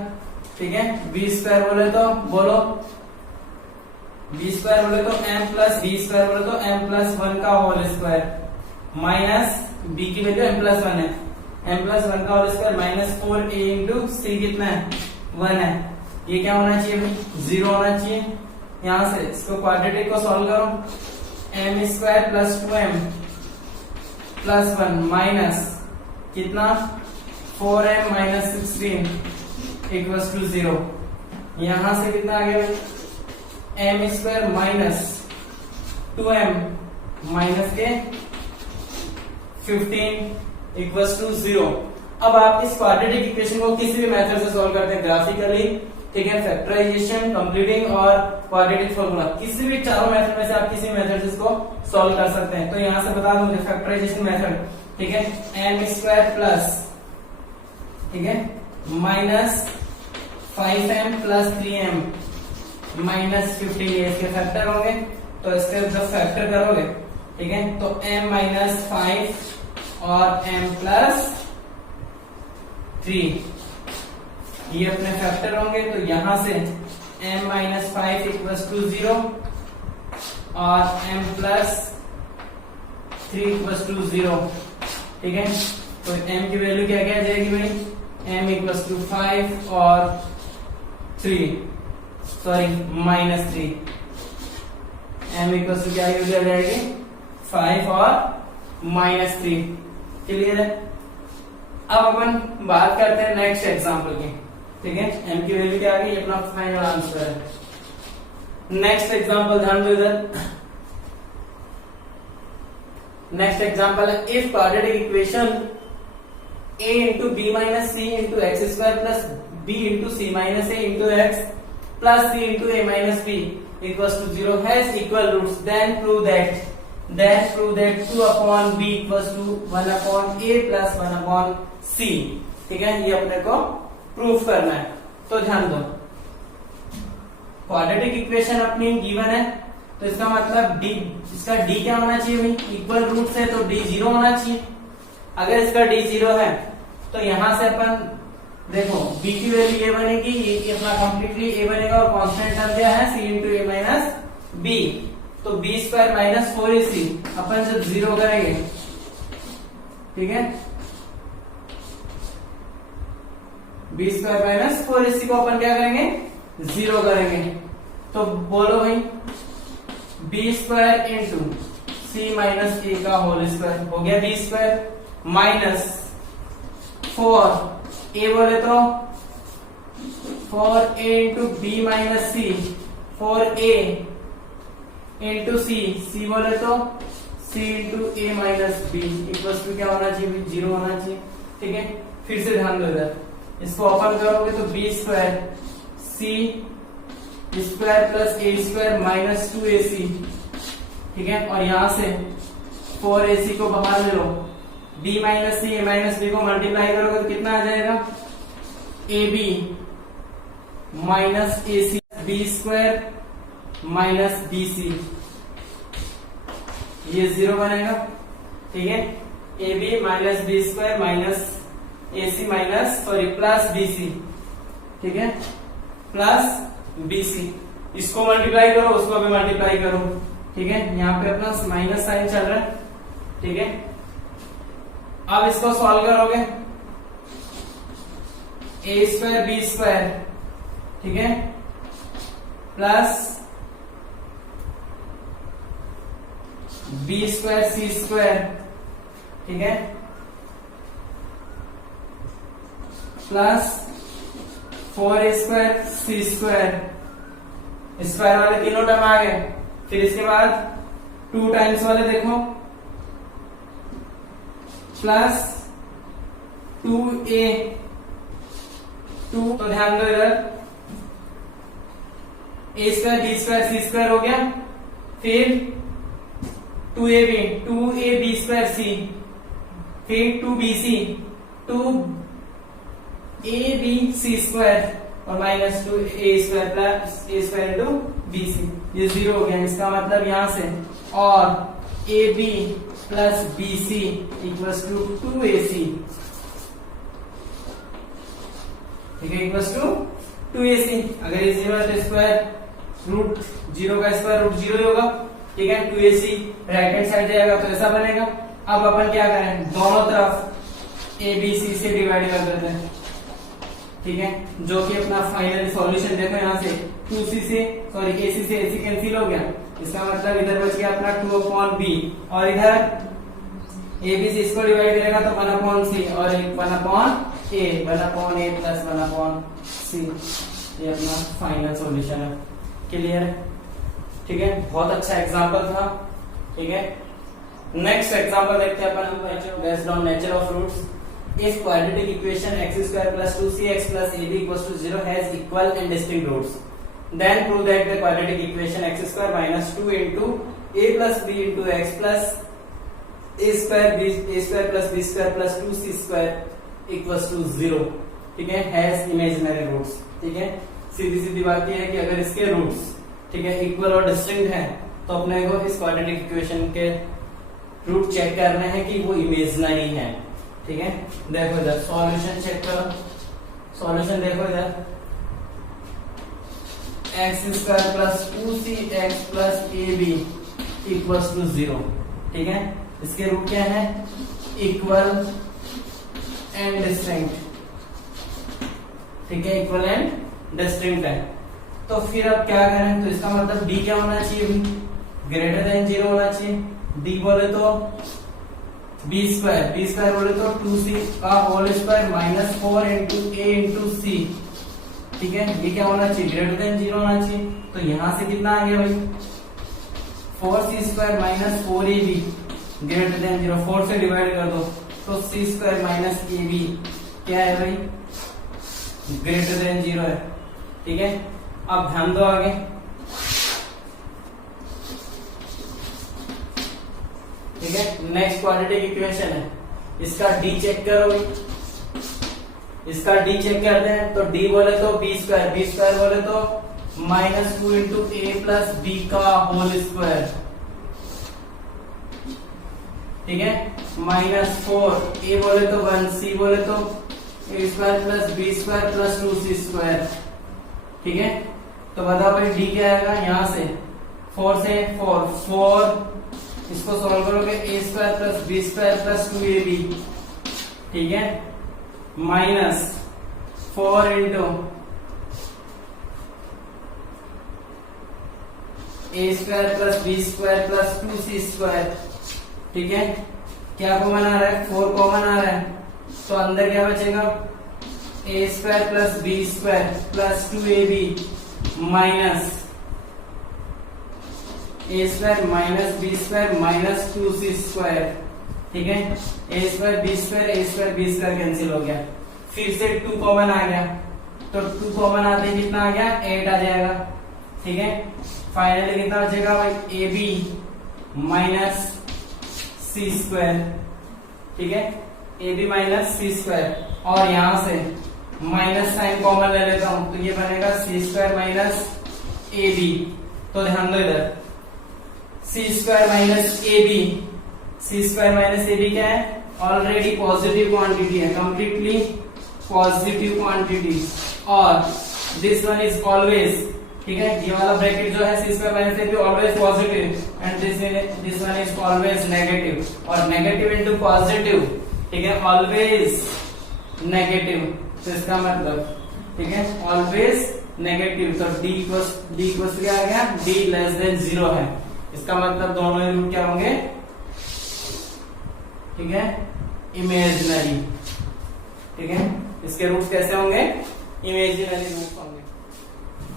ठीक है। b स्क्वायर बोले तो बोलो, b स्क्वायर बोले तो m प्लस b स्क्वायर बोले तो m प्लस 1 का होल स्क्वायर माइनस b की वैल्यू m प्लस 1 है, m प्लस 1 का whole square minus 4a into c कितना है, 1 है। ये क्या होना चाहिए भाई, 0 होना चाहिए। यहां से इसको क्वाड्रेटिक को सॉल्व करो, m square plus 2m plus 1 minus कितना 4m माइनस 16 इक्वल्स टू 0। यहां से कितना आ गया भाई, m square minus 2m minus के 15 इक्वल्स टू 0। अब आप इस क्वाड्रेटिक इक्वेशन को किसी भी मेथड से सॉल्व करते हैं, ग्राफिकली, ठीक है, फैक्टराइजेशन, कंप्लीटिंग और क्वाड्रेटिक फॉर्मूला, किसी भी चारों मेथड में से आप किसी मेथड से इसको सॉल्व कर सकते हैं। तो यहां से बता दूं फैक्टराइजेशन मेथड, ठीक है, m स्क्वायर प्लस, ठीक है, minus 5m plus 3m minus 15, ये इसके फैक्टर होंगे। तो इसके जब फैक्टर करोगे, ठीक है, तो m माइनस 5 और m प्लस 3 ये अपने फैक्टर होंगे। तो यहां से m माइनस 5 इक्वल्स टू 0 और m प्लस 3 इक्वल्स टू 0, ठीक है। तो m की वैल्यू क्या क्या आ जाएगी भाई, m इक्वल्स टू 5 और 3, sorry minus 3, m equals to क्या वैल्यू आ जाएगी, 5 और माइनस 3, क्लियर है। अब अपन बात करते हैं नेक्स्ट एग्जांपल की, ठीक है, m की वैल्यू क्या आ गई, अपना फाइनल आंसर है। नेक्स्ट एग्जांपल ध्यान दो इधर, नेक्स्ट एग्जांपल है if quadratic equation a into b minus c into x square plus b into c minus a into x plus c into a minus b equals to 0 has equal roots, then prove that 2 upon b equals to 1 upon a plus 1 upon c, ठीक है, ये अपने को proof करना है। तो ध्यान दो, क्वाड्रेटिक इक्वेशन अपनी गिवन है, तो इसका मतलब d, इसका d क्या होना चाहिए भाई, इक्वल रूट्स है, तो d 0 होना चाहिए। अगर इसका d 0 है तो यहां से अपन देखो b की वैल्यू ये बनेगी, ये अपना कंप्लीटली a बनेगा, और कांस्टेंट टर्म क्या है, c into a minus b। तो b स्क्वायर माइनस 4ac अपन जब 0 करेंगे, ठीक है, b स्क्वायर माइनस 4ac को अपन क्या करेंगे, 0 करेंगे। तो बोलो भाई b square into c minus a का होल स्क्वायर हो गया b स्क्वायर माइनस 4 a बोले तो 4a into b minus c, 4a into c बोले तो c into a minus b equal to क्या होना चाहिए, 0 होना चाहिए। ठीक है, फिर से ध्यान दो इधर, इसको ओपन करोगे तो b square c square plus ए स्क्वायर माइनस 2ac। ठीक है, और यहां से 4ac को बाहर ले लो, b minus C A minus B को मल्टीप्लाई करोगे तो कितना आ जाएगा, ab minus A C B square minus B C, ये 0 बनेगा। ठीक है, A B minus B square minus A C minus sorry plus B C. ठीक है, प्लस बी सी, इसको मल्टीप्लाई करो उसको भी मल्टीप्लाई करो। ठीक है, यहाँ पे अपना माइनस साइन चल रहा है। ठीक है, अब इसको सॉल्व करोगे, ए स्क्वायर बी स्क्वायर, ठीक है, plus B square c square, ठीक है, plus 4a square c square, square वाले तीनों टर्म आ गए। फिर इसके बाद 2 टाइम्स वाले देखो, प्लस 2a 2, तो ध्यान दो इधर, a square B square c square हो गया, फिर 2a बी स्क्वायर सी, फिर 2bc 2ab सी स्क्वायर और minus 2a square plus a square into bc, ये 0 हो गया। इसका मतलब यहां से और ab plus bc equals to 2ac, ठीक है, इक्वल्स टू 2ac। अगर ये 0 है तो स्क्वायर रूट 0 का स्क्वायर रूट 0 ही होगा। ठीक है, 2ac राइट हैंड साइड जाएगा तो ऐसा बनेगा। अब अपन क्या करें, दोनों तरफ a b c से डिवाइड कर देते हैं। ठीक है, जो कि अपना फाइनल सॉल्यूशन देखो, यहाँ से 2c से सॉरी ac से ac कैंसिल हो गया, इसका मतलब इधर बच गया अपना 2/b, और इधर ab से इसको डिवाइड करेगा तो 1/c और 1/a, 1/a प्लस 1/c, ये अपना फाइनल सॉल्यूशन है। क्लियर है? ठीक है, बहुत अच्छा एग्जांपल था। ठीक है, नेक्स्ट एग्जांपल देखते हैं अपन, based on nature of roots. If quadratic equation x square plus 2cx plus ab equals to 0 has equal and distinct roots, then prove that the quadratic equation x square minus 2 into a plus b into x plus a square plus b square plus 2c square equals to 0, ठीक है, has imaginary roots। ठीक है, सीधी सीधी बात यह है कि अगर इसके रूट्स, ठीक है, इक्वल और डिस्टिंक्ट हैं तो अपने को इस क्वाड्रेटिक इक्वेशन के रूट चेक करने हैं कि वो इमेजिनरी है। ठीक है, देखो इधर सॉल्यूशन चेक करो, सॉल्यूशन देखो इधर, x square plus 2cx plus ab equals to 0। ठीक है, इसके रूट क्या है, इक्वल एंड डिस्टिंक्ट। ठीक है, इक्वल एंड डिस्टिंक्ट है। तो फिर अब क्या करें, तो इसका मतलब d क्या होना चाहिए, ग्रेटर देन 0 होना चाहिए। d बोले तो बी स्क्वायर बोले तो 2c का whole square minus 4 into a into C. ठीक है, ये क्या होना चाहिए, ग्रेटर देन 0 होना चाहिए। तो यहां से कितना आ गया भाई, 4c square minus 4ab greater than 0, 4 से डिवाइड कर दो तो c स्क्वायर माइनस ab क्या है भाई, ग्रेटर देन 0 है। ठीक है, अब ध्यान दो आगे, ठीक है, नेक्स्ट क्वाड्रेटिक इक्वेशन है, इसका d चेक करो, इसका d चेक करते हैं। तो d बोले तो b स्क्वायर बोले तो माइनस 2 इंटू ए प्लस बी का होल स्क्वायर। ठीक है, माइनस 4 ए बोले तो 1, सी बोले तो A square plus B square plus 2c square. ठीक है, तो बताओ भाई d क्या आएगा, यहां से 4 से 4 इसको सॉल्व करोगे, A square plus B square plus 2ab, ठीक है, minus 4 into A square plus B square plus 2c square. ठीक है, क्या कॉमन आ रहा है, 4 कॉमन आ रहा है, तो अंदर क्या बचेगा, A square plus B square plus 2ab minus A square minus B square minus 2c square. ठीक है, A square B square cancel हो गया, फिर से 2 कॉमन आ गया, तो 2 कॉमन आते ही कितना आ गया 8 आ जाएगा। ठीक है, फाइनली कितना बचेगा भाई a B minus c square. ठीक है, A B minus c square, और यहां से माइनस साइन कॉमन ले लेता हूं, तो ये बनेगा C square minus A B. तो ध्यान दो इधर, C square minus A B, C square minus A B क्या है, ऑलरेडी पॉजिटिव क्वांटिटी है, कंप्लीटली पॉजिटिव क्वांटिटी, और दिस वन इज ऑलवेज, ठीक है, ये वाला ब्रैकेट जो है C square minus A B always positive, and this one is always negative, और नेगेटिव इनटू पॉजिटिव, ठीक है, ऑलवेज नेगेटिव, तो इसका मतलब, ठीक है, ऑलवेज नेगेटिव, तो d इक्वल्स क्या आ गया, d लेस देन 0 है, इसका मतलब दोनों ही रूट क्या होंगे, ठीक है, इमेजिनरी। ठीक है, इसके रूट्स कैसे होंगे, इमेजिनरी रूट्स होंगे।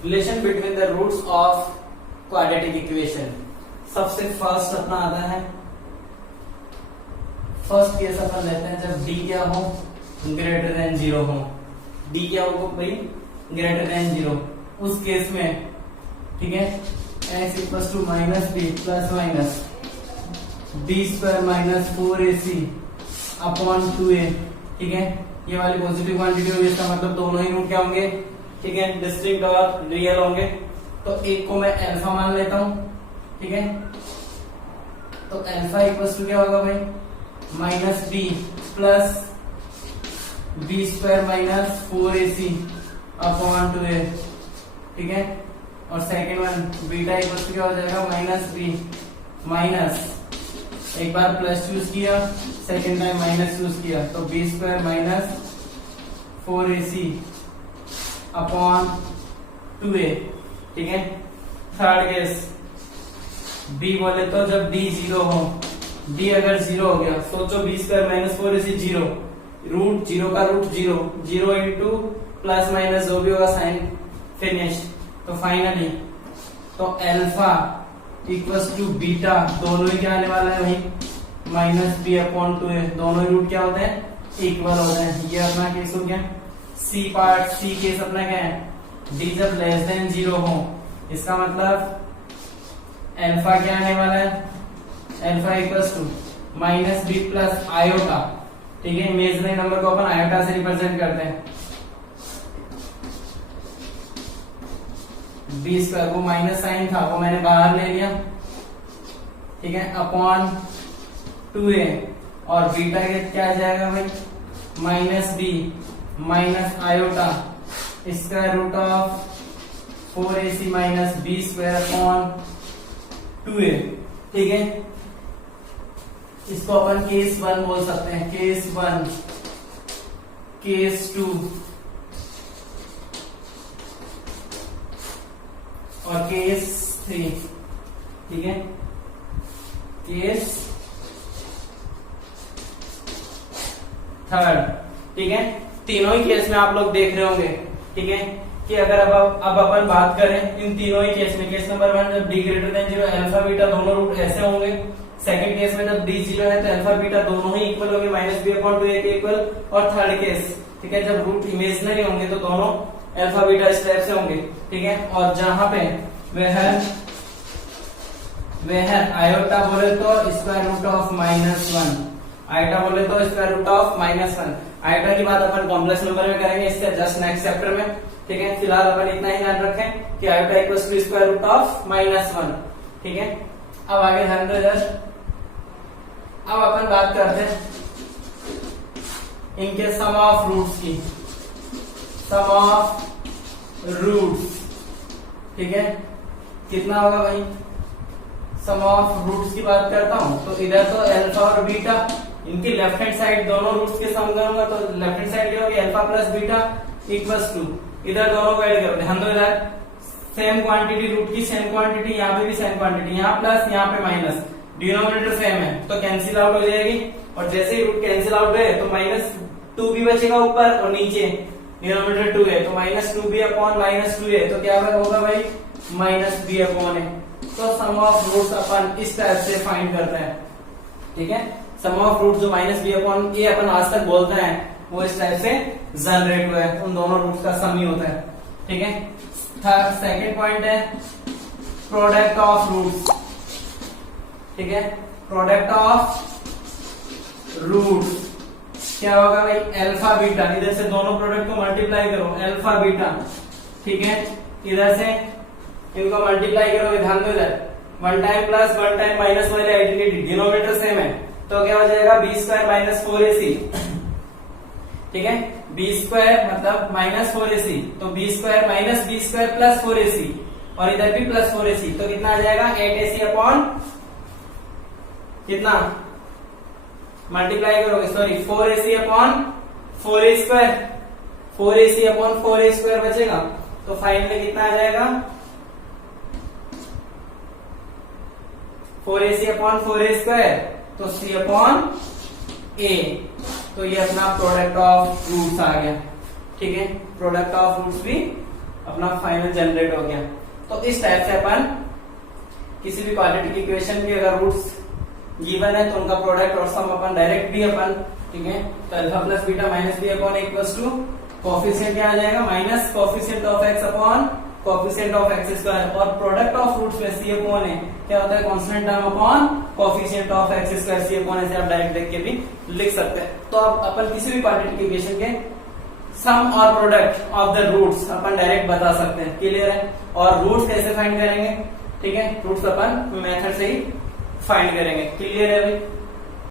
Relation between the roots of quadratic equation, सबसे फर्स्ट अपना आता है, फर्स्ट केस अपन लेते हैं जब d क्या हो, ग्रेटर देन 0 हो, d क्या हो भाई, ग्रेटर देन 0, उस केस में, ठीक है, x equals to minus b plus minus B square minus 4ac upon 2a। ठीक है, ये वाली पॉजिटिव क्वांटिटी होगी, इसका मतलब दोनों ही रूट क्या होंगे, ठीक है, डिस्टिंक्ट और रियल होंगे, तो एक को मैं अल्फा मान लेता हूं। ठीक है, तो अल्फा इक्वल्स टू क्या होगा भाई, minus b plus B square minus 4ac upon 2a। ठीक है, और second one beta equals to क्या हो जाएगा, माइनस बी माइनस, एक बार प्लस यूज किया, सेकेंड टाइम माइनस यूज किया, तो b square minus 4ac upon 2a। ठीक है, थर्ड केस b बोले तो जब d 0 हो, d अगर 0 हो गया, सोचो B square minus 4ac 0, root 0 का रूट 0, 0 इंटू प्लस माइनस जो भी होगा साइन, फिनिश। तो फाइनली तो अल्फा इक्वल्स टू बीटा, दोनों ही क्या आने वाला है भाई, माइनस बी अपॉन 2a, दोनों ही रूट क्या होते हैं, इक्वल होते हैं। ये अपना केस हो गया, सी पार्ट, सी केस अपना क्या है, डी जब लेस देन 0 हो, इसका मतलब अल्फा क्या आने वाला है, alpha equals to minus b plus iota. ठीक है, इमेजिनरी नंबर को अपन आयोटा से रिप्रेजेंट करते हैं, बी स्क्वायर, वो माइनस साइन था वो मैंने बाहर ले लिया। ठीक है, अपॉन 2a, और बीटा के क्या आ जाएगा भाई, minus b minus iota square root of 4ac minus B square upon 2a। ठीक है, इसको अपन केस 1 बोल सकते हैं, केस 1, केस 2 और केस 3। ठीक है, केस 3। ठीक है, तीनों ही केस में आप लोग देख रहे होंगे, ठीक है, कि अगर अब अपन बात करें इन तीनों ही केस में, केस नंबर 1 जब D greater than 0, alpha beta दोनों रूट ऐसे होंगे। सेकंड केस में जब डी 0 है तो अल्फा बीटा दोनों ही इक्वल होंगे, माइनस बी अपॉन 2a के इक्वल। और थर्ड केस, ठीक है, जब रूट इमेजिनरी होंगे तो दोनों अल्फा बीटा इस टाइप से होंगे। ठीक है, और जहां पे वह आयोटा बोले तो स्क्वायर रूट ऑफ -1, आयोटा बोले तो स्क्वायर रूट ऑफ -1। आयोटा की बात अपन कॉम्प्लेक्स नंबर में करेंगे, इससे जस्ट नेक्स्ट चैप्टर में। ठीक है, फिलहाल अपन इतना ही ध्यान रखें कि iota equals to square root of -1। ठीक है, अब आगे ध्यान दो जस्ट, अब अपन बात करते हैं इनके सम ऑफ रूट्स की, सम ऑफ रूट्स। ठीक है, कितना होगा भाई, सम ऑफ रूट्स की बात करता हूं तो इधर तो अल्फा और बीटा, इनकी लेफ्ट हैंड साइड दोनों रूट्स के सम करूंगा तो लेफ्ट हैंड साइड क्या होगी, alpha plus beta equals to, इधर दोनों को ऐड करो, ध्यान दो इधर सेम क्वांटिटी, रूट की सेम क्वांटिटी, यहाँ पे भी सेम क्वांटिटी, यहाँ प्लस यहाँ पे माइनस, डिनोमिनेटर सेम है तो कैंसिल आउट हो जाएगी। और जैसे ही रूट कैंसिल आउट गए तो -2 भी बचेगा ऊपर और नीचे डिनोमिनेटर 2 है तो -2b अपॉन -2 है तो क्या होगा भाई -b अपॉन है। तो सम ऑफ रूट्स अपन इस टाइप से फाइंड करते हैं, ठीक है। सम ऑफ रूट जो -b अपॉन a अपन आज तक बोलते हैं वो इस टाइप से जनरेट हुआ है, उन दोनों रूट्स का सम ही होता है, ठीक है। सेकंड पॉइंट है प्रोडक्ट ऑफ रूट्स, ठीक है। प्रोडक्ट ऑफ रूट्स क्या होगा भाई अल्फा बीटा, इधर से दोनों प्रोडक्ट को मल्टीप्लाई करो अल्फा बीटा, ठीक है। इधर से इनको मल्टीप्लाई करोगे, ध्यान दो इधर 1 टाइम प्लस 1 टाइम माइनस वाले आइडेंटिटी डिनोमिनेटर सेम है तो क्या हो जाएगा b स्क्वायर माइनस 4ac, ठीक है। b स्क्वायर मतलब माइनस 4ac तो b square minus b square plus 4ac और इधर भी प्लस 4ac तो कितना आ जाएगा 8ac अपॉन कितना मल्टीप्लाई करोगे sorry 4ac upon 4a square, 4ac upon 4a square बचेगा तो फाइनली कितना आ जाएगा 4ac अपॉन 4a स्क्वायर तो c अपॉन a। तो ये अपना प्रोडक्ट ऑफ रूट्स आ गया, ठीक है। प्रोडक्ट ऑफ रूट्स भी अपना फाइनल जनरेट हो गया। तो इस टाइप से अपन किसी भी क्वाड्रेटिक इक्वेशन के अगर रूट्स गिवन है तो उनका प्रोडक्ट और सम अपन डायरेक्ट भी अपन, ठीक है। तो alpha plus beta minus B upon equals to coefficient क्या आ जाएगा minus coefficient of x upon coefficient of x square और प्रोडक्ट ऑफ रूट्स में सी अपॉन है क्या होता है constant term upon coefficient of x square, c upon ऐसे आप डायरेक्ट देख के भी लिख सकते हैं। तो अब अपन किसी भी क्वाड्रेटिक इक्वेशन के सम और प्रोडक्ट ऑफ द रूट्स अपन डायरेक्ट बता सकते हैं, क्लियर है। और रूट्स कैसे फाइंड करेंगे, ठीक है, रूट्स अपन मेथड से ही फाइंड करेंगे, क्लियर है भाई।